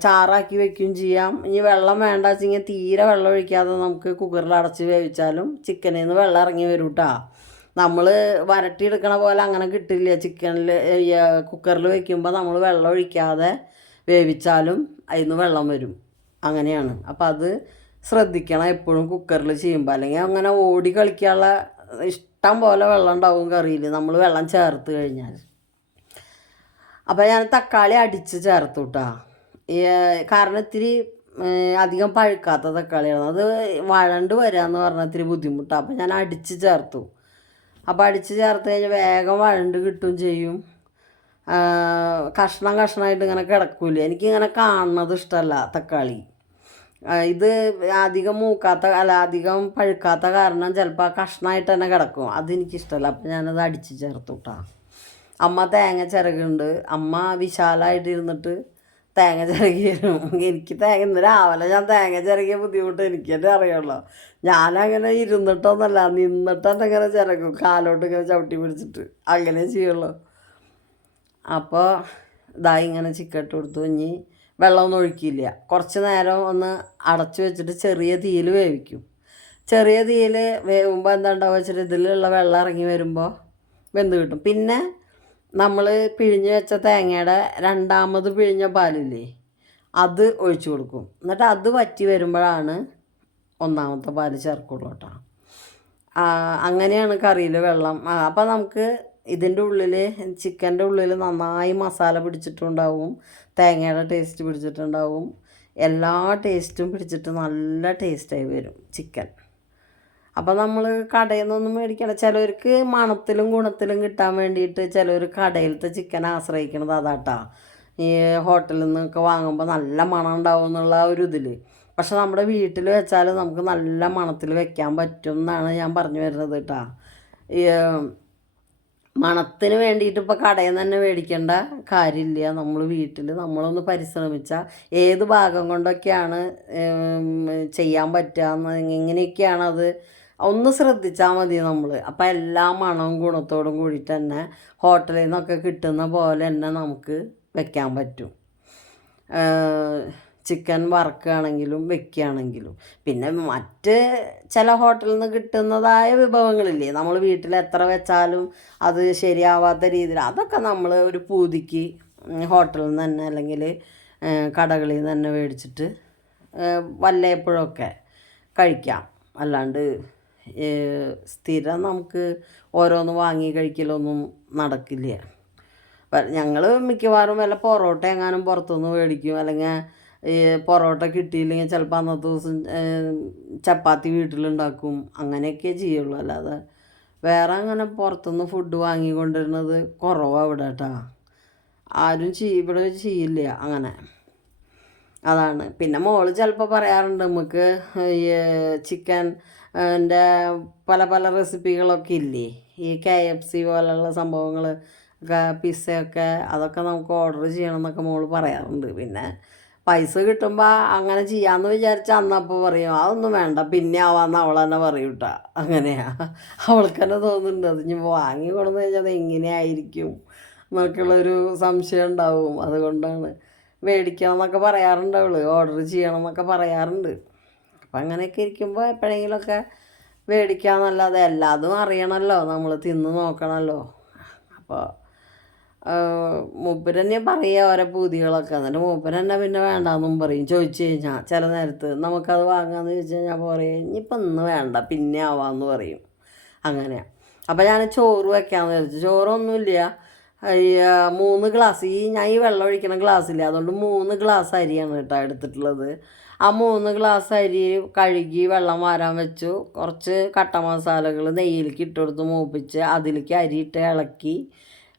ചാറാക്കി വെക്കുകയും ചെയ്യാം. ഇനി വെള്ളം വേണ്ട വെച്ചെങ്കിൽ തീരെ വെള്ളം ഒഴിക്കാതെ നമുക്ക് കുക്കറിൽ അടച്ച് വേവിച്ചാലും ചിക്കനിൽ നിന്ന് വെള്ളം ഇറങ്ങി വരും കേട്ടോ. നമ്മൾ വരട്ടിയെടുക്കണ പോലെ അങ്ങനെ കിട്ടില്ല. കുക്കറിൽ വയ്ക്കുമ്പോൾ നമ്മൾ വെള്ളം ഒഴിക്കാതെ വേവിച്ചാലും അതിൽ നിന്ന് വെള്ളം വരും. അങ്ങനെയാണ്. അപ്പോൾ അത് ശ്രദ്ധിക്കണം എപ്പോഴും കുക്കറിൽ ചെയ്യുമ്പോൾ. അല്ലെങ്കിൽ അങ്ങനെ ഓടി കളിക്കാനുള്ള ഇഷ്ടം പോലെ വെള്ളം ഉണ്ടാവും കറിയിൽ നമ്മൾ വെള്ളം ചേർത്ത് കഴിഞ്ഞാൽ. അപ്പോൾ ഞാൻ തക്കാളി അടിച്ച് ചേർത്തു കേട്ടോ. കാരണം ഇത്തിരി അധികം പഴുക്കാത്ത തക്കാളിയാണ്, അത് വഴണ്ട് വരികയെന്ന് പറഞ്ഞാൽ ഇത്തിരി ബുദ്ധിമുട്ടാണ്. അപ്പോൾ ഞാൻ അടിച്ച് ചേർത്തു. അപ്പോൾ അടിച്ച് ചേർത്ത് കഴിഞ്ഞാൽ വേഗം വഴണ്ട് കിട്ടുകയും ചെയ്യും. കഷ്ണമായിട്ട് ഇങ്ങനെ കിടക്കില്ല. എനിക്കിങ്ങനെ കാണുന്നത് ഇഷ്ടമല്ല തക്കാളി. ഇത് അധികം അധികം പഴുക്കാത്ത കാരണം ചിലപ്പോൾ കഷ്ണമായിട്ട് തന്നെ കിടക്കും. അതെനിക്കിഷ്ടമല്ല. അപ്പോൾ ഞാനത് അടിച്ച് ചേർത്തു കേട്ടോ. അമ്മ തേങ്ങ ചിരകുണ്ട്. അമ്മ വിശാലമായിട്ടിരുന്നിട്ട് തേങ്ങ ചിരകി തരും. എനിക്ക് ഇന്ന് രാവിലെ ഞാൻ തേങ്ങ ചിരകിയ ബുദ്ധിമുട്ട് എനിക്ക് തന്നെ അറിയുള്ളൂ. ഞാനങ്ങനെ ഇരുന്നിട്ടൊന്നല്ല, നിന്നിട്ടെന്നെ ഇങ്ങനെ ചിരകും, കാലോട്ട് ഇങ്ങനെ ചവിട്ടി പിടിച്ചിട്ട് അങ്ങനെ ചെയ്യുള്ളൂ. അപ്പോൾ ഇങ്ങനെ ചിക്കൻ ഇട്ട് കൊടുത്തു. ഇനി വെള്ളമൊന്നും ഒഴിക്കില്ല. കുറച്ച് നേരം ഒന്ന് അടച്ചു വെച്ചിട്ട് ചെറിയ തീയിൽ വേവിക്കും. ചെറിയ തീയിൽ വേവുമ്പോൾ എന്താ ഉണ്ടാവുക വെച്ചിട്ട് ഇതിലുള്ള വെള്ളം ഇറങ്ങി വരുമ്പോൾ വെന്ത് കിട്ടും. പിന്നെ നമ്മൾ പിഴിഞ്ഞ് വെച്ച തേങ്ങയുടെ രണ്ടാമത് പിഴിഞ്ഞ പാലില്ലേ, അത് ഒഴിച്ചു കൊടുക്കും. എന്നിട്ട് അത് വറ്റി വരുമ്പോഴാണ് ഒന്നാമത്തെ പാല് ചേർക്കുള്ളൂ കേട്ടോ. അങ്ങനെയാണ് കറിയിൽ വെള്ളം. അപ്പോൾ നമുക്ക് ഇതിൻ്റെ ഉള്ളിൽ ചിക്കൻ്റെ ഉള്ളിൽ നന്നായി മസാല പിടിച്ചിട്ടുണ്ടാവും, തേങ്ങയുടെ ടേസ്റ്റ് പിടിച്ചിട്ടുണ്ടാവും, എല്ലാ ടേസ്റ്റും പിടിച്ചിട്ട് നല്ല ടേസ്റ്റായി വരും ചിക്കൻ. അപ്പോൾ നമ്മൾ കടയിൽ നിന്നൊന്നും മേടിക്കണം. ചിലവർക്ക് മണത്തിലും ഗുണത്തിലും കിട്ടാൻ വേണ്ടിയിട്ട് ചിലവർ കടയിലത്തെ ചിക്കൻ ആശ്രയിക്കണത് അതാട്ടാ. ഈ ഹോട്ടലിൽ നിന്നൊക്കെ വാങ്ങുമ്പോൾ നല്ല മണം ഉണ്ടാവും എന്നുള്ള ഒരു ഇതിൽ. പക്ഷെ നമ്മുടെ വീട്ടിൽ വെച്ചാൽ നമുക്ക് നല്ല മണത്തിൽ വെക്കാൻ പറ്റും എന്നാണ് ഞാൻ പറഞ്ഞു വരുന്നത് കേട്ടോ. ഈ മണത്തിന് വേണ്ടിയിട്ട് ഇപ്പോൾ കടയിൽ നിന്ന് തന്നെ മേടിക്കേണ്ട കാര്യമില്ല. നമ്മൾ വീട്ടിൽ നമ്മളൊന്ന് പരിശ്രമിച്ചാൽ ഏത് ഭാഗം കൊണ്ടൊക്കെയാണ് ചെയ്യാൻ പറ്റുക, എങ്ങനെയൊക്കെയാണത് ഒന്ന് ശ്രദ്ധിച്ചാൽ മതി നമ്മൾ. അപ്പോൾ എല്ലാ മണവും ഗുണത്തോടും കൂടിയിട്ട് തന്നെ ഹോട്ടലിൽ നിന്നൊക്കെ കിട്ടുന്ന പോലെ തന്നെ നമുക്ക് വെക്കാൻ പറ്റും. ചിക്കൻ വറുക്കുകയാണെങ്കിലും വെക്കുകയാണെങ്കിലും. പിന്നെ മറ്റ് ചില ഹോട്ടലിൽ നിന്ന് കിട്ടുന്നതായ വിഭവങ്ങളില്ലേ, നമ്മൾ വീട്ടിൽ എത്ര വെച്ചാലും അത് ശരിയാവാത്ത രീതിയിൽ, അതൊക്കെ നമ്മൾ ഒരു പൂതിക്ക് ഹോട്ടലിൽ നിന്ന് തന്നെ അല്ലെങ്കിൽ കടകളിൽ നിന്ന് തന്നെ മേടിച്ചിട്ട് വല്ലപ്പോഴൊക്കെ കഴിക്കാം. അല്ലാണ്ട് സ്ഥിരം നമുക്ക് ഓരോന്ന് വാങ്ങി കഴിക്കലൊന്നും നടക്കില്ല. ഞങ്ങൾ മിക്കവാറും വല്ല പൊറോട്ട എങ്ങാനും പുറത്തുനിന്ന് മേടിക്കും, അല്ലെങ്കിൽ ഈ പൊറോട്ട കിട്ടിയില്ലെങ്കിൽ ചിലപ്പോൾ അന്നത്തെ ദിവസം ചപ്പാത്തി വീട്ടിലുണ്ടാക്കും. അങ്ങനെയൊക്കെ ചെയ്യുള്ളൂ. അല്ലാതെ വേറെ അങ്ങനെ പുറത്തുനിന്ന് ഫുഡ് വാങ്ങിക്കൊണ്ടിരുന്നത് കുറവാണ് ഇവിടെ കേട്ടോ. ആരും ഇവിടെ ചെയ്യില്ല അങ്ങനെ. അതാണ്. പിന്നെ മോള് ചിലപ്പോൾ പറയാറുണ്ട്, നമുക്ക് ഈ ചിക്കൻ ൻ്റെ പല പല റെസിപ്പികളൊക്കെ ഇല്ലേ, ഈ KFC പോലെയുള്ള സംഭവങ്ങൾ, പിസ്സയൊക്കെ, അതൊക്കെ നമുക്ക് ഓർഡർ ചെയ്യണം എന്നൊക്കെ മോള് പറയാറുണ്ട്. പിന്നെ പൈസ കിട്ടുമ്പോൾ അങ്ങനെ ചെയ്യാമെന്ന് വിചാരിച്ചാൽ അന്നപ്പോൾ പറയും അതൊന്നും വേണ്ട, പിന്നെ ആവാമെന്ന് അവൾ തന്നെ പറയും കേട്ടോ. അങ്ങനെയാണ് അവൾക്ക് തന്നെ തോന്നുന്നുണ്ട്. അത് ഇനി വാങ്ങി കൊണ്ടു കഴിഞ്ഞാൽ അത് എങ്ങനെയായിരിക്കും എന്നൊക്കെയുള്ളൊരു സംശയം ഉണ്ടാവും. അതുകൊണ്ടാണ് മേടിക്കണം എന്നൊക്കെ പറയാറുണ്ട് അവൾ, ഓർഡർ ചെയ്യണം എന്നൊക്കെ പറയാറുണ്ട്. അപ്പം അങ്ങനെയൊക്കെ ഇരിക്കുമ്പോൾ എപ്പോഴെങ്കിലുമൊക്കെ മേടിക്കാമെന്നല്ലാതെ എല്ലാതും അറിയണമല്ലോ, നമ്മൾ തിന്ന് നോക്കണമല്ലോ. അപ്പോൾ മൂപ്പര് തന്നെ പറയുക ഓരോ പൂതികളൊക്കെ. എന്നിട്ട് മൂപ്പര് തന്നെ പിന്നെ വേണ്ടാന്നും പറയും. ചോദിച്ചു കഴിഞ്ഞാൽ ചില നേരത്ത് നമുക്കത് വാങ്ങാമെന്ന് ചോദിച്ചു കഴിഞ്ഞാൽ അപ്പോൾ പറയും ഇനിയിപ്പോൾ ഇന്ന് വേണ്ട, പിന്നെ ആവാമെന്ന് പറയും. അങ്ങനെയാണ്. അപ്പോൾ ഞാൻ ചോറ് വയ്ക്കാമെന്ന് വിചാരിച്ചു. ചോറൊന്നുമില്ല, ഈ 3 ഗ്ലാസ്, ഞാൻ ഈ വെള്ളം ഒഴിക്കണ ഗ്ലാസ്സില്ല, അതുകൊണ്ട് 3 ഗ്ലാസ് അരിയാണ് കേട്ടോ എടുത്തിട്ടുള്ളത്. ആ 3 ഗ്ലാസ് അരി കഴുകി വെള്ളം വാരാൻ വെച്ചു. കുറച്ച് കട്ട മസാലകൾ നെയ്യിലേക്ക് ഇട്ടുകൊടുത്ത് മൂപ്പിച്ച് അതിലേക്ക് അരിയിട്ട് ഇളക്കി.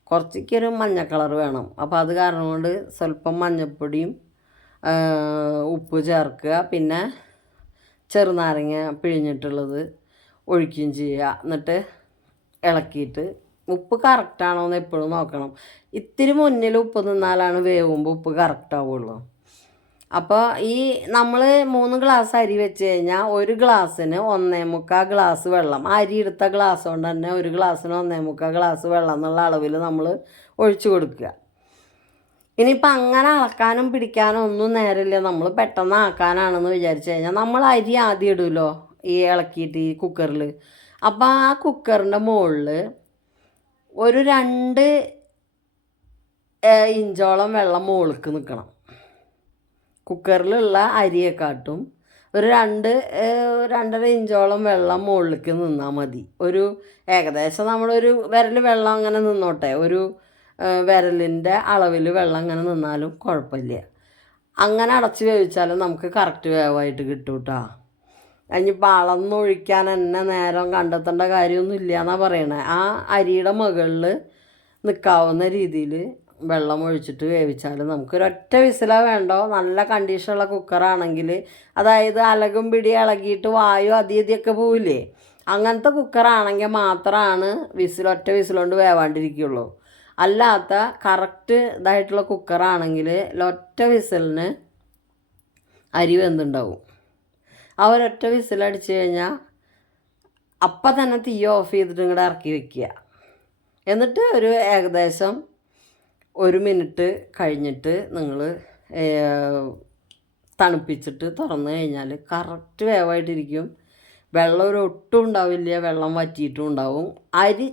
കുറച്ചൊരു മഞ്ഞ കളർ വേണം, അപ്പോൾ അത് കാരണം കൊണ്ട് സ്വല്പം മഞ്ഞൾപ്പൊടിയും ഉപ്പ് ചേർക്കുക. പിന്നെ ചെറുനാരങ്ങ പിഴിഞ്ഞിട്ടുള്ളത് ഒഴിക്കുകയും ചെയ്യുക. എന്നിട്ട് ഇളക്കിയിട്ട് ഉപ്പ് കറക്റ്റാണോ എന്ന് എപ്പോഴും നോക്കണം. ഇത്തിരി മുന്നിൽ ഉപ്പ് നിന്നാലാണ് വേവുമ്പോൾ ഉപ്പ് കറക്റ്റ് ആവുള്ളൂ. അപ്പോൾ ഈ നമ്മൾ 3 ഗ്ലാസ് അരി വെച്ച് കഴിഞ്ഞാൽ 1 ഗ്ലാസ്സിന് 1.25 ഗ്ലാസ് വെള്ളം, അരി എടുത്ത ഗ്ലാസ് കൊണ്ട് തന്നെ 1 ഗ്ലാസ്സിന് 1.25 ഗ്ലാസ് വെള്ളം എന്നുള്ള അളവിൽ നമ്മൾ ഒഴിച്ചു കൊടുക്കുക. ഇനിയിപ്പോൾ അങ്ങനെ അളക്കാനും പിടിക്കാനും ഒന്നും നേരമില്ല, നമ്മൾ പെട്ടെന്ന് ആക്കാനാണെന്ന് വിചാരിച്ചു കഴിഞ്ഞാൽ നമ്മൾ അരി ആദ്യം ഇടുമല്ലോ ഈ ഇളക്കിയിട്ട് ഈ കുക്കറിൽ. അപ്പോൾ ആ കുക്കറിൻ്റെ മുകളിൽ ഒരു 2 ഇഞ്ചോളം വെള്ളം മുകളിലേക്ക് നിൽക്കണം. കുക്കറിലുള്ള അരിയെക്കാട്ടും ഒരു 2-2.5 ഇഞ്ചോളം വെള്ളം മുകളിലേക്ക് നിന്നാൽ മതി. ഏകദേശം നമ്മളൊരു വിരൽ വെള്ളം അങ്ങനെ നിന്നോട്ടെ, ഒരു വിരലിൻ്റെ അളവിൽ വെള്ളം അങ്ങനെ നിന്നാലും കുഴപ്പമില്ല. അങ്ങനെ അടച്ച് വേവിച്ചാലും നമുക്ക് കറക്റ്റ് വേവായിട്ട് കിട്ടും കേട്ടോ. അതിനിപ്പോൾ അളന്നൊഴിക്കാൻ എന്നെ നേരം കണ്ടെത്തേണ്ട കാര്യമൊന്നും ഇല്ല എന്നാണ് പറയണത്. ആ അരിയുടെ മുകളിൽ നിൽക്കാവുന്ന രീതിയിൽ വെള്ളം ഒഴിച്ചിട്ട് വേവിച്ചാൽ നമുക്കൊരൊറ്റ വിസിലാ വേണ്ടോ. നല്ല കണ്ടീഷനുള്ള കുക്കറാണെങ്കിൽ, അതായത് അലകും പിടി ഇളകിയിട്ട് വായു അതിയൊക്കെ പോവില്ലേ, അങ്ങനത്തെ കുക്കറാണെങ്കിൽ മാത്രമാണ് ഒറ്റ വിസിലുകൊണ്ട് വേവാണ്ടിരിക്കുള്ളൂ. അല്ലാത്ത കറക്റ്റ് ഇതായിട്ടുള്ള കുക്കറാണെങ്കിൽ ഒറ്റ വിസിലിന് അരി വെന്തുണ്ടാവും. ആ ഒരൊറ്റ വിസിലടിച്ച് കഴിഞ്ഞാൽ അപ്പം തന്നെ തീ ഓഫ് ചെയ്തിട്ട് ഇങ്ങോട്ട് ഇറക്കി വെക്കുക. എന്നിട്ട് ഒരു ഏകദേശം 1 മിനിറ്റ് കഴിഞ്ഞിട്ട് നിങ്ങൾ തണുപ്പിച്ചിട്ട് തുറന്നു കഴിഞ്ഞാൽ കറക്റ്റ് വേവായിട്ടിരിക്കും. വെള്ളം ഒട്ടും ഉണ്ടാവില്ല, വെള്ളം വറ്റിയിട്ടും ഉണ്ടാവും.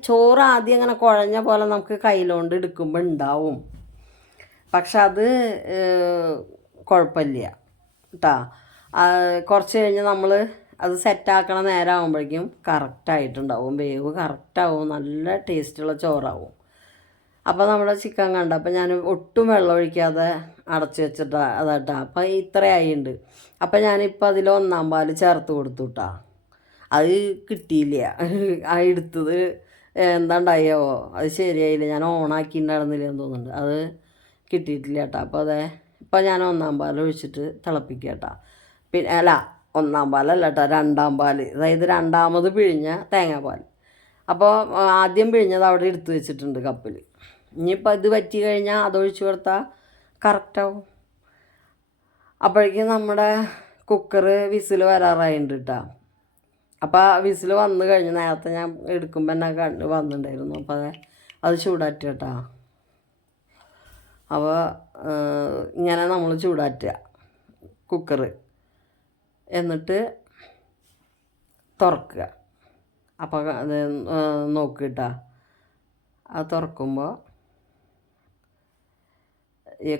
ചോറ് ആദ്യം അങ്ങനെ കുഴഞ്ഞ പോലെ നമുക്ക് കയ്യിലോണ്ട് എടുക്കുമ്പോൾ ഉണ്ടാവും, പക്ഷെ അത് കുഴപ്പമില്ല കേട്ടോ. കുറച്ച് കഴിഞ്ഞ് നമ്മൾ അത് സെറ്റാക്കണ നേരം ആകുമ്പോഴേക്കും കറക്റ്റായിട്ടുണ്ടാവും, വേവ് കറക്റ്റാവും, നല്ല ടേസ്റ്റുള്ള ചോറാവും. അപ്പോൾ നമ്മുടെ ചിക്കൻ കണ്ട, അപ്പോൾ ഞാൻ ഒട്ടും വെള്ളം ഒഴിക്കാതെ അടച്ച് വെച്ചിട്ടാ അതാട്ടാ. അപ്പോൾ ഇത്രയായിട്ടുണ്ട്. അപ്പോൾ ഞാനിപ്പോൾ അതിൽ 1-ാം പാൽ ചേർത്ത് കൊടുത്തു കേട്ടോ. അത് കിട്ടിയില്ല, ആ എടുത്തത് എന്താണ്ടായോ അത് ശരിയായില്ല, ഞാൻ ഓണാക്കിയിട്ടുണ്ടായിരുന്നില്ല എന്ന് തോന്നുന്നുണ്ട്, അത് കിട്ടിയിട്ടില്ല കേട്ടോ. അപ്പോൾ ഇപ്പോൾ ഞാൻ 1-ാം പാൽ ഒഴിച്ചിട്ട് തിളപ്പിക്കുക കേട്ടോ. പിന്നെ 1-ാം പാലല്ല കേട്ടോ, 2-ാം പാൽ, അതായത് രണ്ടാമത് പിഴിഞ്ഞ തേങ്ങാപ്പാൽ. അപ്പോൾ ആദ്യം പിഴിഞ്ഞത് അവിടെ എടുത്ത് വെച്ചിട്ടുണ്ട് കപ്പിൽ. ഇനിയിപ്പോൾ ഇത് വറ്റി കഴിഞ്ഞാൽ അതൊഴിച്ച് കൊടുത്താൽ കറക്റ്റാവും. അപ്പോഴേക്കും നമ്മുടെ കുക്കറ് വിസിൽ വരാറായിട്ടുണ്ട് കേട്ടോ. അപ്പോൾ വിസിൽ വന്നു കഴിഞ്ഞ് നേരത്തെ ഞാൻ എടുക്കുമ്പോൾ എന്നെ വന്നിട്ടുണ്ടായിരുന്നു. അപ്പോൾ അത് ചൂടാറ്റുക കേട്ടോ. അപ്പോൾ ഇങ്ങനെ നമ്മൾ ചൂടാറ്റുക കുക്കറ്, എന്നിട്ട് തുറക്കുക. അപ്പോൾ അത് നോക്കിട്ടാ, അത് തുറക്കുമ്പോൾ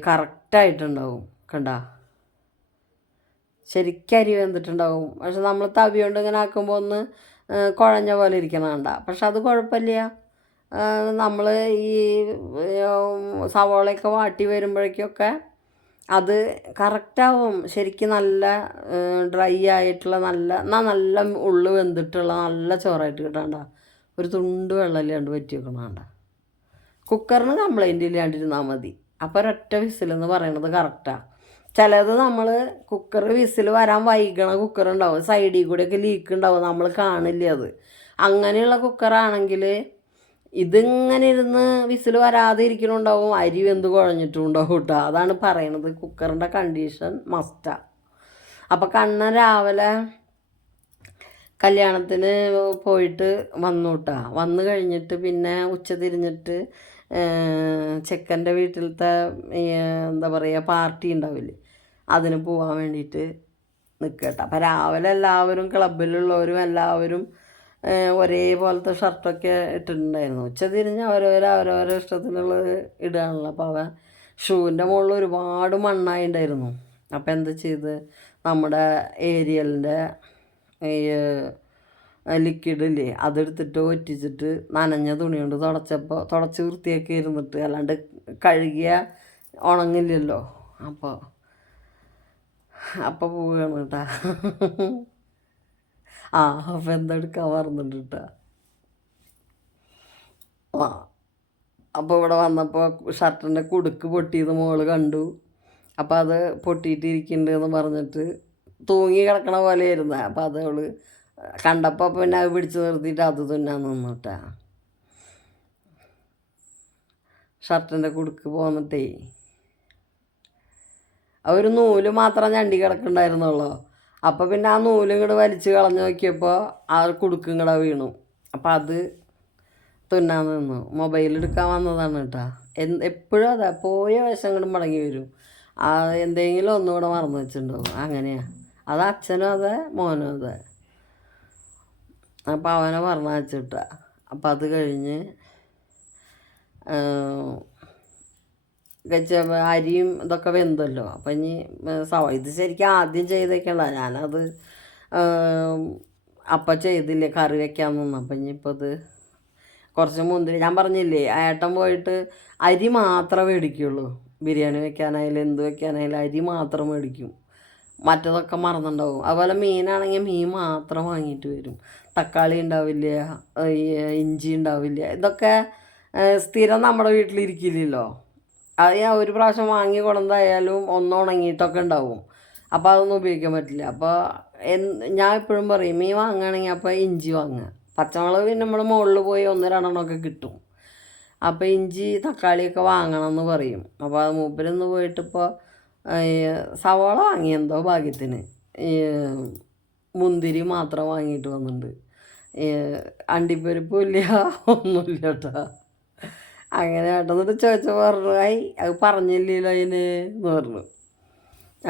കറക്റ്റായിട്ടുണ്ടാവും കണ്ട, ശരിക്കും അരി വെന്തിട്ടുണ്ടാവും. പക്ഷെ നമ്മൾ തവി കൊണ്ട് ഇങ്ങനെ ആക്കുമ്പോൾ ഒന്ന് കുഴഞ്ഞ പോലെ ഇരിക്കണ കണ്ട. പക്ഷെ അത് കുഴപ്പമില്ല. നമ്മൾ ഈ സവോളയൊക്കെ വാട്ടി വരുമ്പോഴേക്കൊക്കെ അത് കറക്റ്റാവും. ശരിക്കും നല്ല ഡ്രൈ ആയിട്ടുള്ള നല്ല ഉള്ളു വെന്തിട്ടുള്ള നല്ല ചോറായിട്ട് കിട്ടാണ്ട. ഒരു തുണ്ട് വെള്ളമില്ലാണ്ട് പറ്റി വെക്കണണ്ട. കുക്കറിന് കംപ്ലൈൻറ്റ് ഇല്ലാണ്ടിരുന്നാൽ മതി. അപ്പോൾ ഒരൊറ്റ വിസിലെന്ന് പറയണത് കറക്റ്റാണ്. ചിലത് നമ്മൾ കുക്കർ വിസിൽ വരാൻ വൈകണ കുക്കറുണ്ടാവും, സൈഡിൽ കൂടെയൊക്കെ ലീക്ക് ഉണ്ടാവും, നമ്മൾ കാണില്ല അത്. അങ്ങനെയുള്ള കുക്കറാണെങ്കിൽ ഇതിങ്ങനെ ഇരുന്ന് വിസിൽ വരാതെ ഇരിക്കണുണ്ടാവും, അരി വെന്ത് കുഴഞ്ഞിട്ടും ഉണ്ടാവും കേട്ടോ. അതാണ് പറയണത്, കുക്കറിൻ്റെ കണ്ടീഷൻ മസ്റ്റാണ്. അപ്പോൾ കണ്ണൻ രാവിലെ കല്യാണത്തിന് പോയിട്ട് വന്നു കേട്ടോ. വന്നു കഴിഞ്ഞിട്ട് പിന്നെ ഉച്ച തിരിഞ്ഞിട്ട് ചെക്കൻ്റെ വീട്ടിലത്തെ എന്താ പറയുക പാർട്ടി ഉണ്ടാവില്ലേ, അതിന് പോകാൻ വേണ്ടിയിട്ട് നിൽക്കട്ടെ. അപ്പം രാവിലെ എല്ലാവരും ക്ലബിലുള്ളവരും എല്ലാവരും ഒരേപോലത്തെ ഷർട്ടൊക്കെ ഇട്ടിട്ടുണ്ടായിരുന്നു. ഉച്ച തിരിഞ്ഞ് അവരവരെ ഇഷ്ടത്തിനുള്ളത് ഇടുകയാണല്ലോ. അപ്പോൾ അവൻ ഷൂവിൻ്റെ മുകളിൽ ഒരുപാട് മണ്ണായി ഉണ്ടായിരുന്നു. അപ്പോൾ എന്താ ചെയ്ത്, നമ്മുടെ ഏരിയലിൻ്റെ ഈ ലിക്വിഡില്ലേ അതെടുത്തിട്ട് ഒറ്റിച്ചിട്ട് നനഞ്ഞ തുണി കൊണ്ട് തുടച്ച് വൃത്തിയാക്കി ഇരുന്നിട്ട്, അല്ലാണ്ട് കഴുകിയ ഉണങ്ങില്ലല്ലോ. അപ്പോൾ പോവുകയാണ് കേട്ടാ. അപ്പോൾ എന്തെടുക്കാൻ മറന്നിട്ട് കേട്ടാ. അപ്പോൾ ഇവിടെ വന്നപ്പോൾ ഷർട്ടിൻ്റെ കുടുക്ക് പൊട്ടിയത് മോള് കണ്ടു. അപ്പോൾ അത് പൊട്ടിയിട്ടിരിക്കുന്നുണ്ടെന്ന് പറഞ്ഞിട്ട് തൂങ്ങി കിടക്കണ പോലെയായിരുന്നു. അപ്പോൾ അത് അവള് കണ്ടപ്പോൾ പിന്നെ അത് പിടിച്ച് നിർത്തിയിട്ട് അത് തുന്നാൻ നിന്നിട്ടാ. ഷർട്ടിൻ്റെ കുടുക്ക് പോന്നിട്ടേ ഒരു നൂല് മാത്രം ഞണ്ടി കിടക്കുന്നുണ്ടായിരുന്നുള്ളൂ. അപ്പോൾ പിന്നെ ആ നൂലും കൂടെ വലിച്ച് കളഞ്ഞു നോക്കിയപ്പോൾ ആ കുടുക്കും കൂടെ വീണു. അപ്പോൾ അത് തുന്നാൻ നിന്നു. മൊബൈലെടുക്കാൻ വന്നതാണ് കേട്ടോ. എപ്പോഴും അതാ, പോയ വശം കൂടെ മടങ്ങി വരും. എന്തെങ്കിലും ഒന്നുകൂടെ മറന്നു വെച്ചിട്ടുണ്ടാവും. അങ്ങനെയാണ് അത്. അച്ഛനും അതെ മോനും അതെ. അപ്പോൾ അവനെ പറഞ്ഞു വെച്ചിട്ടാ. അപ്പം അത് കഴിഞ്ഞ് അരിയും ഇതൊക്കെ വെന്തല്ലോ. അപ്പം ഇനി ഇത് ശരിക്കും ആദ്യം ചെയ്തേക്കണ്ട, ഞാനത് അപ്പം ചെയ്തില്ലേ, കറി വയ്ക്കാൻ നിന്നു. അപ്പം ഇനിയിപ്പോൾ ഇത് കുറച്ച് മുന്തിരി, ഞാൻ പറഞ്ഞില്ലേ ഏട്ടൻ പോയിട്ട് അരി മാത്രമേ മേടിക്കുള്ളൂ. ബിരിയാണി വെക്കാനായാലും എന്ത് വെക്കാനായാലും അരി മാത്രം മേടിക്കും. മറ്റതൊക്കെ മറന്നുണ്ടാവും. അതുപോലെ മീനാണെങ്കിൽ മീൻ മാത്രം വാങ്ങിയിട്ട് വരും. തക്കാളി ഉണ്ടാവില്ല, ഇഞ്ചി ഉണ്ടാവില്ല. ഇതൊക്കെ സ്ഥിരം നമ്മുടെ വീട്ടിലിരിക്കില്ലല്ലോ. അത് ഞാൻ ഒരു പ്രാവശ്യം വാങ്ങി കൊണ്ടുവന്നായാലും ഉണങ്ങിയിട്ടൊക്കെ ഉണ്ടാവും. അപ്പോൾ അതൊന്നും ഉപയോഗിക്കാൻ പറ്റില്ല. അപ്പോൾ ഞാൻ എപ്പോഴും പറയും, മീൻ വാങ്ങുകയാണെങ്കിൽ അപ്പോൾ ഇഞ്ചി വാങ്ങുക. പച്ചമുളക് പിന്നെ നമ്മുടെ മുകളിൽ പോയി 1-2 കിട്ടും. അപ്പോൾ ഇഞ്ചി തക്കാളിയൊക്കെ വാങ്ങണം എന്ന് പറയും. അപ്പോൾ അത് മൂപ്പരൊന്ന് പോയിട്ടിപ്പോൾ സവാള വാങ്ങി എന്തോ ഭാഗ്യത്തിന്, മുന്തിരി മാത്രം വാങ്ങിയിട്ട് വന്നിട്ടുണ്ട്. അണ്ടിപ്പരിപ്പും ഇല്ല, ഒന്നുമില്ല കേട്ടോ. അങ്ങനെ ഏട്ടന്നിട്ട് ചോദിച്ചാൽ പറഞ്ഞു, അത് പറഞ്ഞില്ലല്ലോ അതിന് എന്ന് പറഞ്ഞു.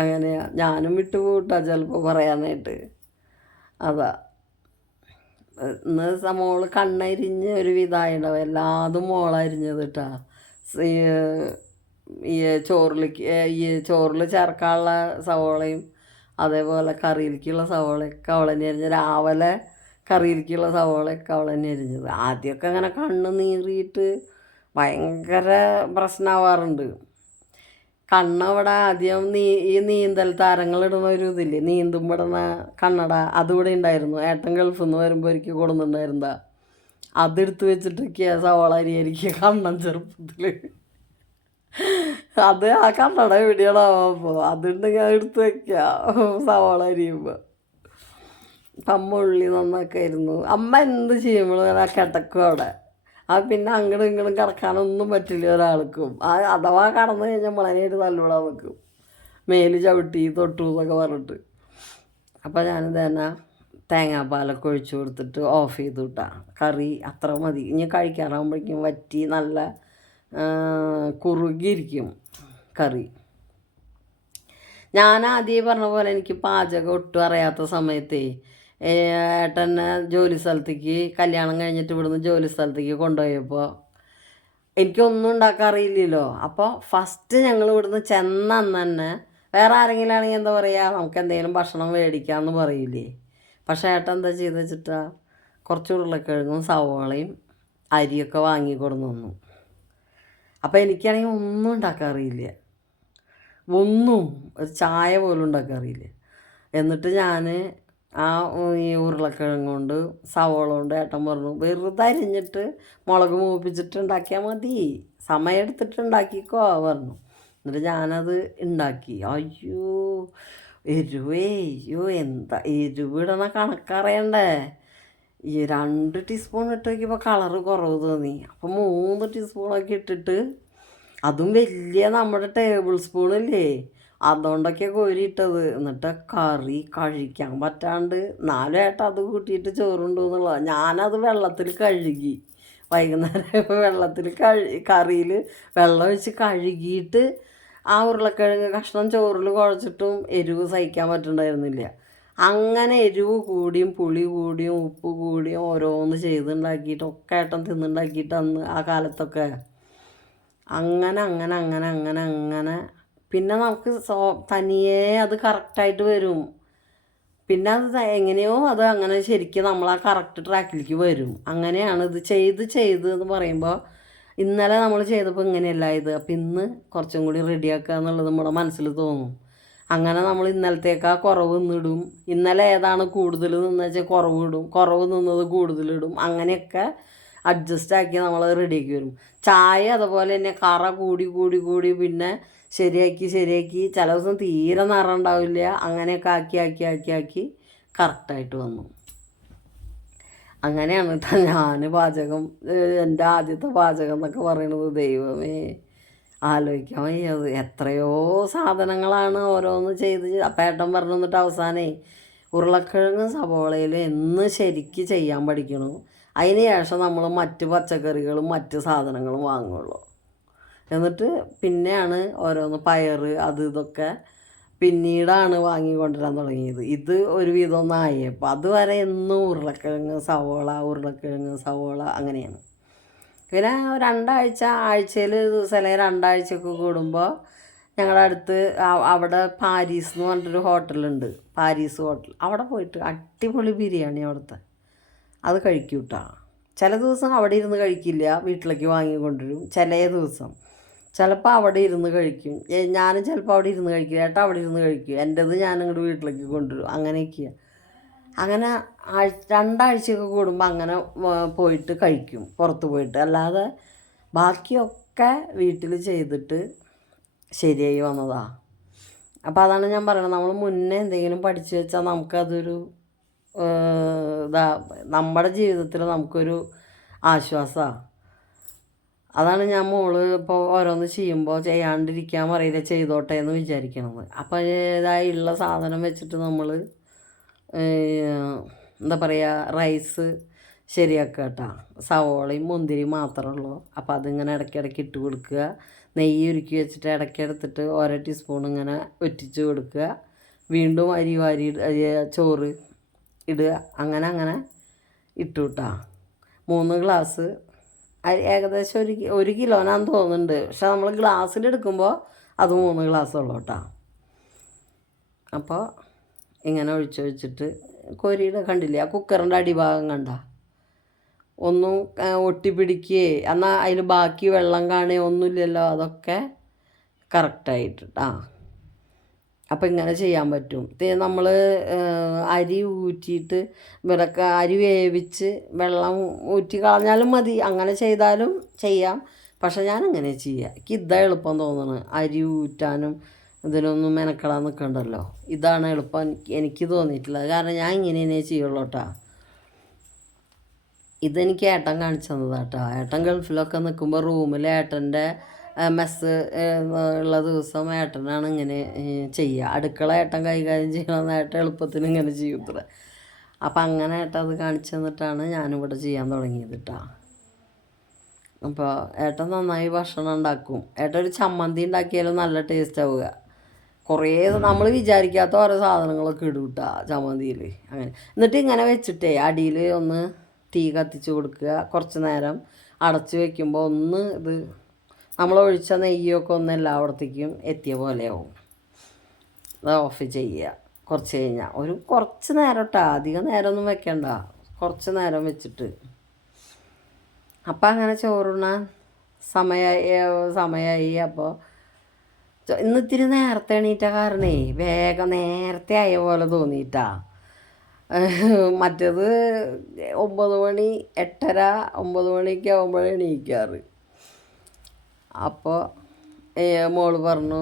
അങ്ങനെയാ, ഞാനും വിട്ടു പോട്ടാ ചിലപ്പോൾ പറയാനായിട്ട്. അതാ ഇന്ന് മോള് കണ്ണരിഞ്ഞ് ഒരു വിധമായിണ്ടാവും. എല്ലാതും മോളരിഞ്ഞത് കേട്ടാ. ഈ ചോറിൽ ചേർക്കാനുള്ള സവോളയും അതേപോലെ കറിയിലേക്കുള്ള സവോളയൊക്കെ അവളെന്നെ അരിഞ്ഞ്. രാവിലെ കറിയിലേക്കുള്ള സവോളയൊക്കെ അവളെന്നെ അരിഞ്ഞത്. ആദ്യമൊക്കെ അങ്ങനെ കണ്ണ് നീറിയിട്ട് ഭയങ്കര പ്രശ്നമാവാറുണ്ട്. കണ്ണവിടെ ആദ്യം ഈ നീന്തൽ താരങ്ങളിടുന്ന ഒരു ഇതില്ലേ, നീന്തുമ്പോൾ ഇടുന്ന കണ്ണട, അതുകൂടെ ഉണ്ടായിരുന്നു. ഏട്ടൻ ഗൾഫിൽ നിന്ന് വരുമ്പോൾ ഒരിക്കൽ കൊടുക്കുന്നുണ്ടായിരുന്നതാ. അതെടുത്ത് വെച്ചിട്ടൊക്കെയാണ് സവാള അരിയായിരിക്കുക കണ്ണൻ ചെറുപ്പത്തിൽ. അത് ആ കണ്ണട എവിടെയാണോ അപ്പോൾ അതുണ്ടെങ്കിൽ എടുത്ത് വയ്ക്കുക സവാള അരിയുമ്പോൾ. അമ്മ ഉള്ളി നന്നൊക്കെ ആയിരുന്നു. അമ്മ എന്ത് ചെയ്യുമ്പോഴും ആ കിടക്കും അവിടെ. അത് പിന്നെ അങ്ങോട്ടും ഇങ്ങോട്ടും കിടക്കാനൊന്നും പറ്റില്ല ഒരാൾക്കും. അഥവാ കടന്നു കഴിഞ്ഞാൽ വളരെയായിട്ട് നല്ലോണം നിൽക്കും, മേല് ചവിട്ടി തൊട്ടു എന്നൊക്കെ പറഞ്ഞിട്ട്. അപ്പോൾ ഞാനിത് തന്നെ തേങ്ങാപ്പാലൊക്കെ ഒഴിച്ചു കൊടുത്തിട്ട് ഓഫ് ചെയ്തു വിട്ടാൽ കറി അത്ര മതി. ഇനി കഴിക്കാറാകുമ്പോഴേക്കും വറ്റി നല്ല കുറുകിയിരിക്കും കറി. ഞാൻ ആദ്യം പറഞ്ഞ പോലെ എനിക്ക് പാചകം ഒട്ടും അറിയാത്ത സമയത്തേ ഏട്ടനെ ജോലി സ്ഥലത്തേക്ക്, കല്യാണം കഴിഞ്ഞിട്ട് ഇവിടുന്ന് ജോലി സ്ഥലത്തേക്ക് കൊണ്ടുപോയപ്പോൾ എനിക്കൊന്നും ഉണ്ടാക്കാൻ അറിയില്ലല്ലോ. അപ്പോൾ ഫസ്റ്റ് ഞങ്ങൾ ഇവിടുന്ന് ചെന്ന അന്ന് തന്നെ വേറെ ആരെങ്കിലും ആണെങ്കിൽ എന്താ പറയുക, നമുക്ക് എന്തെങ്കിലും ഭക്ഷണം മേടിക്കാമെന്ന് പറയില്ലേ. പക്ഷേ ഏട്ടൻ എന്താ ചെയ്ത് വെച്ചിട്ടാ, കുറച്ച് ഉരുളക്കിഴങ്ങും സവോളയും അരിയൊക്കെ വാങ്ങി കൊടുന്നു തന്നു. അപ്പോൾ എനിക്കാണെങ്കിൽ ഒന്നും ഉണ്ടാക്കാൻ അറിയില്ല, ഒന്നും ഒരു ചായ പോലും ഉണ്ടാക്കാൻ അറിയില്ല. എന്നിട്ട് ഞാൻ ഈ ഉരുളക്കിഴങ്ങ് കൊണ്ട് സവോള കൊണ്ട് ഏട്ടൻ പറഞ്ഞു വെറുതെ അരിഞ്ഞിട്ട് മുളക് മൂപ്പിച്ചിട്ട് ഉണ്ടാക്കിയാൽ മതി, സമയം എടുത്തിട്ട് ഉണ്ടാക്കിക്കോ പറഞ്ഞു. എന്നിട്ട് ഞാനത് ഉണ്ടാക്കി. അയ്യോ അയ്യോ എന്താ എരിവിടണ കണക്കറിയണ്ടേ. ഈ 2 ടീസ്പൂൺ ഇട്ട് നോക്കിയപ്പോൾ കളറ് കുറവ് തോന്നി. അപ്പം 3 ടീസ്പൂണൊക്കെ ഇട്ടിട്ട്, അതും വലിയ നമ്മുടെ ടേബിൾ സ്പൂണില്ലേ അതുകൊണ്ടൊക്കെ കോരിയിട്ടത്. എന്നിട്ട് കറി കഴിക്കാൻ പറ്റാണ്ട് 4 ഏട്ടൻ അത് കൂട്ടിയിട്ട് ചോറുണ്ടു എന്നുള്ളതാണ്. ഞാനത് വെള്ളത്തിൽ കഴുകി, വൈകുന്നേരം വെള്ളത്തിൽ കറിയിൽ വെള്ളം ഒഴിച്ച് കഴുകിയിട്ട് ആ ഉരുളക്കിഴങ്ങ് കഷ്ണം ചോറിൽ കുഴച്ചിട്ടും എരിവ് സഹിക്കാൻ പറ്റുന്നുണ്ടായിരുന്നില്ല. അങ്ങനെ എരിവ് കൂടിയും പുളി കൂടിയും ഉപ്പ് കൂടിയും ഓരോന്ന് ചെയ്തുണ്ടാക്കിയിട്ട് ഒക്കെ ഏട്ടൻ തിന്നുണ്ടാക്കിയിട്ട് അന്ന് ആ കാലത്തൊക്കെ അങ്ങനെ പിന്നെ നമുക്ക് തനിയേ അത് കറക്റ്റായിട്ട് വരും. പിന്നെ അത് എങ്ങനെയോ അത് അങ്ങനെ ശരിക്കും നമ്മൾ ആ കറക്റ്റ് ട്രാക്കിലേക്ക് വരും. അങ്ങനെയാണ് ഇത് ചെയ്ത് എന്ന് പറയുമ്പോൾ ഇന്നലെ നമ്മൾ ചെയ്തപ്പോൾ ഇങ്ങനെയല്ല ഇത്, അപ്പം ഇന്ന് കുറച്ചും കൂടി റെഡിയാക്കുക എന്നുള്ളത് നമ്മുടെ മനസ്സിൽ തോന്നും. അങ്ങനെ നമ്മൾ ഇന്നലത്തേക്കാ കുറവ് നിന്നിടും. ഇന്നലെ ഏതാണ് കൂടുതൽ നിന്ന് വെച്ചാൽ കുറവ് നിന്നത് കൂടുതലിടും. അങ്ങനെയൊക്കെ അഡ്ജസ്റ്റ് ആക്കി നമ്മൾ റെഡിയാക്കി വരും. ചായ അതുപോലെ തന്നെ കറ കൂടി പിന്നെ ശരിയാക്കി ചില ദിവസം തീരെ നിറം ഉണ്ടാവില്ല. അങ്ങനെയൊക്കെ ആക്കി കറക്റ്റായിട്ട് വന്നു. അങ്ങനെയാണ് കേട്ടോ ഞാൻ പാചകം, എൻ്റെ ആദ്യത്തെ പാചകം എന്നൊക്കെ പറയണത്. ദൈവമേ, ആലോചിക്കാൻ വയ്യത്. എത്രയോ സാധനങ്ങളാണ് ഓരോന്ന് ചെയ്ത്. അപ്പം ഏട്ടൻ പറഞ്ഞു തന്നിട്ട് അവസാനേ ഉരുളക്കിഴങ്ങ് സവോളയിൽ എന്ന് ശരിക്ക് ചെയ്യാൻ പഠിക്കണം, അതിന് ശേഷം നമ്മൾ മറ്റ് പച്ചക്കറികളും മറ്റ് സാധനങ്ങളും വാങ്ങുള്ളൂ. എന്നിട്ട് പിന്നെയാണ് ഓരോന്ന് പയർ ഇതൊക്കെ പിന്നീടാണ് വാങ്ങിക്കൊണ്ടുവരാൻ തുടങ്ങിയത്. ഇത് ഒരുവിധമൊന്നും ആയപ്പോൾ അതുവരെ എന്നും ഉരുളക്കിഴങ്ങ് സവോള അങ്ങനെയാണ്. പിന്നെ ആഴ്ചയിൽ ദിവസം അല്ലെങ്കിൽ 2 ആഴ്ചയൊക്കെ കൂടുമ്പോൾ ഞങ്ങളുടെ അടുത്ത് അവിടെ പാരീസ് എന്ന് പറഞ്ഞിട്ടൊരു ഹോട്ടലുണ്ട്, പാരീസ് ഹോട്ടൽ. അവിടെ പോയിട്ട് അടിപൊളി ബിരിയാണി അവിടുത്തെ അത് കഴിക്കും കേട്ടോ. ചില ദിവസം അവിടെ ഇരുന്ന് കഴിക്കില്ല, വീട്ടിലേക്ക് വാങ്ങിക്കൊണ്ടുവരും. ചില ദിവസം ചിലപ്പോൾ അവിടെ ഇരുന്ന് കഴിക്കും. ഞാനും ചിലപ്പോൾ അവിടെ ഇരുന്ന് കഴിക്കില്ല, ഏട്ടാ അവിടെ ഇരുന്ന് കഴിക്കും. എൻ്റേത് ഞാനിങ്ങോട്ട് വീട്ടിലേക്ക് കൊണ്ടുവരും. അങ്ങനെയൊക്കെയാണ്. അങ്ങനെ 2 ആഴ്ചയൊക്കെ കൂടുമ്പോൾ അങ്ങനെ പോയിട്ട് കഴിക്കും, പുറത്ത് പോയിട്ട്. അല്ലാതെ ബാക്കിയൊക്കെ വീട്ടിൽ ചെയ്തിട്ട് ശരിയായി വന്നതാ. അപ്പോൾ അതാണ് ഞാൻ പറയുന്നത്, നമ്മൾ മുന്നേ എന്തെങ്കിലും പഠിച്ചു വെച്ചാൽ നമുക്കതൊരു നമ്മുടെ ജീവിതത്തിൽ നമുക്കൊരു ആശ്വാസമാണ്. അതാണ് ഞാൻ മോള് ഇപ്പോൾ ഓരോന്ന് ചെയ്യുമ്പോൾ ചെയ്യാണ്ടിരിക്കാൻ പറയില്ല, ചെയ്തോട്ടെ എന്ന് വിചാരിക്കണത്. അപ്പോൾ ഉള്ള സാധനം വെച്ചിട്ട് നമ്മൾ എന്താ പറയുക, റൈസ് ശരിയാക്കുക കേട്ടോ. സവോളയും മുന്തിരിയും മാത്രമേ ഉള്ളൂ. അപ്പോൾ അതിങ്ങനെ ഇടയ്ക്കിടയ്ക്ക് ഇട്ട് കൊടുക്കുക. നെയ്യ് ഉരുക്കി വെച്ചിട്ട് ഇടയ്ക്കെടുത്തിട്ട് ഓരോ ടീസ്പൂൺ ഇങ്ങനെ ഒറ്റിച്ച് കൊടുക്കുക. വീണ്ടും അരി ചോറ് ഇടുക. അങ്ങനെ ഇട്ടു കേട്ടോ. 3 ഗ്ലാസ് അരി, ഏകദേശം 1 കിലോനാന്ന് തോന്നുന്നുണ്ട്. പക്ഷെ നമ്മൾ ഗ്ലാസ്സിലെടുക്കുമ്പോൾ അത് 3 ഗ്ലാസ് ഉള്ളൂ കേട്ടോ. അപ്പോൾ ഇങ്ങനെ ഒഴിച്ചിട്ട് കോരിയുടെ കണ്ടില്ലേ, ആ കുക്കറിൻ്റെ അടിഭാഗം കണ്ട ഒന്നും ഒട്ടിപ്പിടിക്കുകയെ എന്നാൽ അതിൽ ബാക്കി വെള്ളം കാണുകയോ ഒന്നുമില്ലല്ലോ. അതൊക്കെ കറക്റ്റായിട്ട് അപ്പം ഇങ്ങനെ ചെയ്യാൻ പറ്റും. നമ്മൾ അരി ഊറ്റിയിട്ട് അരി വേവിച്ച് വെള്ളം ഊറ്റി കളഞ്ഞാലും മതി, അങ്ങനെ ചെയ്താലും ചെയ്യാം. പക്ഷെ ഞാനങ്ങനെ ചെയ്യാം, എനിക്ക് ഇതാ എളുപ്പം തോന്നുന്നത്. അരി ഊറ്റാനും ഇതിനൊന്നും മെനക്കെടാൻ നിൽക്കണ്ടല്ലോ, ഇതാണ് എളുപ്പം എനിക്ക് തോന്നിയിട്ടുള്ളത്. കാരണം ഞാൻ ഇങ്ങനെ തന്നെ ചെയ്യുള്ളൂ കേട്ടോ. ഇതെനിക്ക് ഏട്ടൻ കാണിച്ചു തന്നതാട്ടോ. ഏട്ടൻ ഗൾഫിലൊക്കെ നിൽക്കുമ്പോൾ റൂമിൽ ഏട്ടൻ്റെ മെസ്സ് ഉള്ള ദിവസം ഏട്ടനാണ് ഇങ്ങനെ ചെയ്യുക. അടുക്കള ഏട്ടൻ കൈകാര്യം ചെയ്യണമെന്ന് ഏട്ടൻ എളുപ്പത്തിന് ഇങ്ങനെ ചെയ്യൂത്ര. അപ്പം അങ്ങനെ ഏട്ടൻ അത് കാണിച്ചു തന്നിട്ടാണ് ഞാനിവിടെ ചെയ്യാൻ തുടങ്ങിയത് കേട്ടോ. അപ്പോൾ ഏട്ടൻ നന്നായി ഭക്ഷണം ഉണ്ടാക്കും. ഏട്ടൻ ഒരു ചമ്മന്തി ഉണ്ടാക്കിയാലും നല്ല ടേസ്റ്റ് ആവുക. കുറേ നമ്മൾ വിചാരിക്കാത്ത ഓരോ സാധനങ്ങളൊക്കെ ഇടും കേട്ടോ ചമ്മന്തിയിൽ. അങ്ങനെ എന്നിട്ട് ഇങ്ങനെ വെച്ചിട്ടേ അടിയിൽ ഒന്ന് തീ കത്തിച്ച് കൊടുക്കുക. കുറച്ച് നേരം അടച്ച് വയ്ക്കുമ്പോൾ ഒന്ന് ഇത് നമ്മൾ ഒഴിച്ച നെയ്യൊക്കെ ഒന്ന് എല്ലായിടത്തേക്കും എത്തിയ പോലെയാവും. അത് ഓഫ് ചെയ്യുക. കുറച്ച് കഴിഞ്ഞാൽ കുറച്ച് നേരം കേട്ടോ, അധികം നേരമൊന്നും വെക്കണ്ട. കുറച്ച് നേരം വെച്ചിട്ട്. അപ്പം അങ്ങനെ ചോറുണ്ണാൻ സമയമായി. അപ്പോൾ ഇന്നിത്തിരി നേരത്തെ എണീറ്റ കാരണേ വേഗം നേരത്തെ ആയ പോലെ തോന്നിയിട്ടാ. മറ്റേത് 9 മണി 8:30 9 മണിയൊക്കെ ആകുമ്പോഴേ എണീക്കാറ്. അപ്പോൾ മോള് പറഞ്ഞു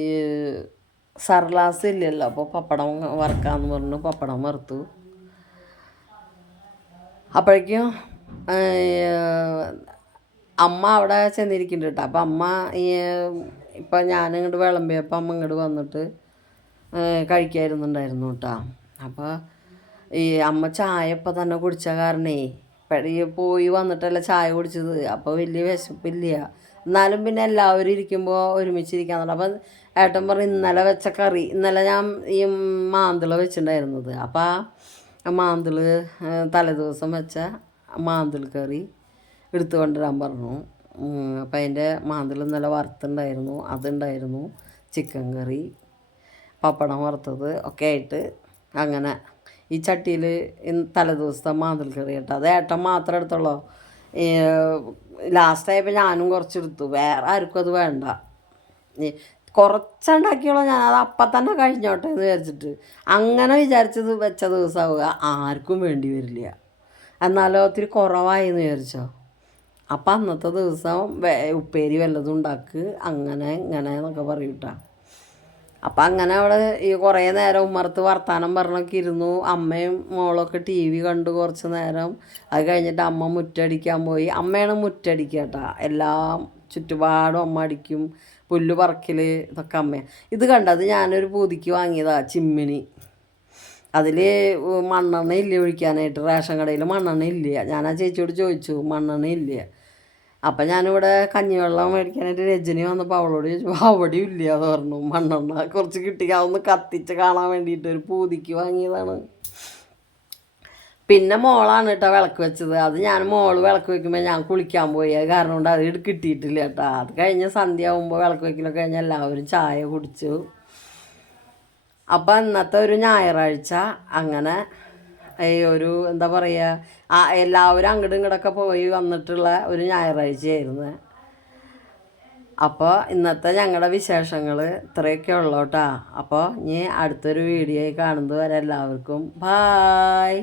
ഈ സർലാസ് ഇല്ലല്ലോ, അപ്പോൾ പപ്പടം വറുക്കാമെന്ന് പറഞ്ഞു പപ്പടം വറുത്തു. അപ്പോഴേക്കും അമ്മ അവിടെ ചെന്നിരിക്കുന്നുണ്ട് കേട്ടോ. അപ്പം അമ്മ ഇപ്പം ഞാനിങ്ങോട്ട് വിളമ്പിയപ്പോൾ അമ്മ ഇങ്ങോട്ട് വന്നിട്ട് കഴിക്കായിരുന്നുണ്ടായിരുന്നു കേട്ടോ. അപ്പോൾ ഈ അമ്മ ചായ ഇപ്പം തന്നെ കുടിച്ച കാരണേ പോയി വന്നിട്ടല്ല ചായ കുടിച്ചത്. അപ്പോൾ വലിയ വിശപ്പില്ല. എന്നാലും പിന്നെ എല്ലാവരും ഇരിക്കുമ്പോൾ ഒരുമിച്ചിരിക്കാൻ തുടങ്ങി. അപ്പം ഏട്ടൻ പറഞ്ഞു ഇന്നലെ വെച്ച കറി, ഇന്നലെ ഞാൻ ഈ മാന്തള വെച്ചിട്ടുണ്ടായിരുന്നത്. അപ്പോൾ ആ മാന്തൾ തലേദിവസം വെച്ച മാന്തൾ കറി എടുത്തു കൊണ്ടുവരാൻ പറഞ്ഞു. അപ്പം അതിൻ്റെ മാന്തൾ ഇന്നലെ വറുത്തുണ്ടായിരുന്നു, അതുണ്ടായിരുന്നു, ചിക്കൻ കറി, പപ്പടം വറുത്തത് ഒക്കെ ആയിട്ട് അങ്ങനെ ഈ ചട്ടിയിൽ തലേദിവസത്തെ മാന്തൾ കറി കേട്ടോ. അത് ഏട്ടൻ മാത്രമേ എടുത്തുള്ളൂ. ലാസ്റ്റായപ്പോൾ ഞാനും കുറച്ചെടുത്തു, വേറെ ആർക്കും അത് വേണ്ട. കുറച്ചുണ്ടാക്കിയോളൂ, ഞാനത് അപ്പം തന്നെ കഴിഞ്ഞോട്ടെ എന്ന് വിചാരിച്ചിട്ട്. അങ്ങനെ വിചാരിച്ചത് വെച്ച ദിവസമാവുക ആർക്കും വേണ്ടി വരില്ല. എന്നാലോ ഒത്തിരി കുറവായെന്ന് വിചാരിച്ചോ. അപ്പം അന്നത്തെ ദിവസം ഉപ്പേരി വല്ലതും ഉണ്ടാക്ക്, അങ്ങനെ ഇങ്ങനെ എന്നൊക്കെ പറയൂട്ടാ. അപ്പം അങ്ങനെ അവിടെ ഈ കുറേ നേരം ഉമ്മറത്ത് വർത്താനം പറഞ്ഞൊക്കെ ഇരുന്നു. അമ്മയും മോളൊക്കെ ടി വി കണ്ടു കുറച്ച് നേരം. അത് കഴിഞ്ഞിട്ട് അമ്മ മുറ്റടിക്കാൻ പോയി. അമ്മയാണ് മുറ്റടിക്കുക കേട്ടോ. എല്ലാം ചുറ്റുപാടും അമ്മ അടിക്കും, പുല്ല് പറക്കൽ ഇതൊക്കെ അമ്മയാണ്. ഇത് കണ്ടത് ഞാനൊരു പൂതിക്ക് വാങ്ങിയതാണ് ചിമ്മിനി. അതിൽ മണ്ണെണ്ണ ഇല്ല ഒഴിക്കാനായിട്ട്. റേഷൻ കടയിൽ മണ്ണെണ്ണ ഇല്ല. ഞാൻ ആ ചേച്ചിയോട് ചോദിച്ചു മണ്ണെണ്ണ ഇല്ല. അപ്പം ഞാനിവിടെ കഞ്ഞിവെള്ളം മേടിക്കാനായിട്ട് രജനി വന്നപ്പോൾ അവളോട് ചോദിച്ചു, അവിടെയും ഇല്ല എന്ന് പറഞ്ഞു. മണ്ണെണ്ണ കുറച്ച് കിട്ടി, അതൊന്ന് കത്തിച്ച് കാണാൻ വേണ്ടിയിട്ട് ഒരു പൂതിക്ക് വാങ്ങിയതാണ്. പിന്നെ മോളാണ് കേട്ടോ വിളക്ക് വെച്ചത്. അത് ഞാൻ മോള് വിളക്ക് വെക്കുമ്പോൾ ഞാൻ കുളിക്കാൻ പോയി. അത് കാരണം കൊണ്ട് അത് കിട്ടിയിട്ടില്ല കേട്ടോ. അത് കഴിഞ്ഞ് സന്ധ്യ ആകുമ്പോൾ വിളക്ക് വെക്കലൊക്കെ കഴിഞ്ഞ് എല്ലാവരും ചായ കുടിച്ചു. അപ്പം ഇന്നത്തെ ഒരു ഞായറാഴ്ച അങ്ങനെ ഒരു എന്താ പറയുക, എല്ലാവരും അങ്ങോട്ടും ഇങ്ങോട്ടൊക്കെ പോയി വന്നിട്ടുള്ള ഒരു ഞായറാഴ്ചയായിരുന്നു. അപ്പോൾ ഇന്നത്തെ ഞങ്ങളുടെ വിശേഷങ്ങൾ ഇത്രയൊക്കെ ഉള്ളൂ കേട്ടോ. അപ്പോൾ ഇനി അടുത്തൊരു വീഡിയോയിൽ കാണുന്നത് വരെ എല്ലാവർക്കും ബായ്.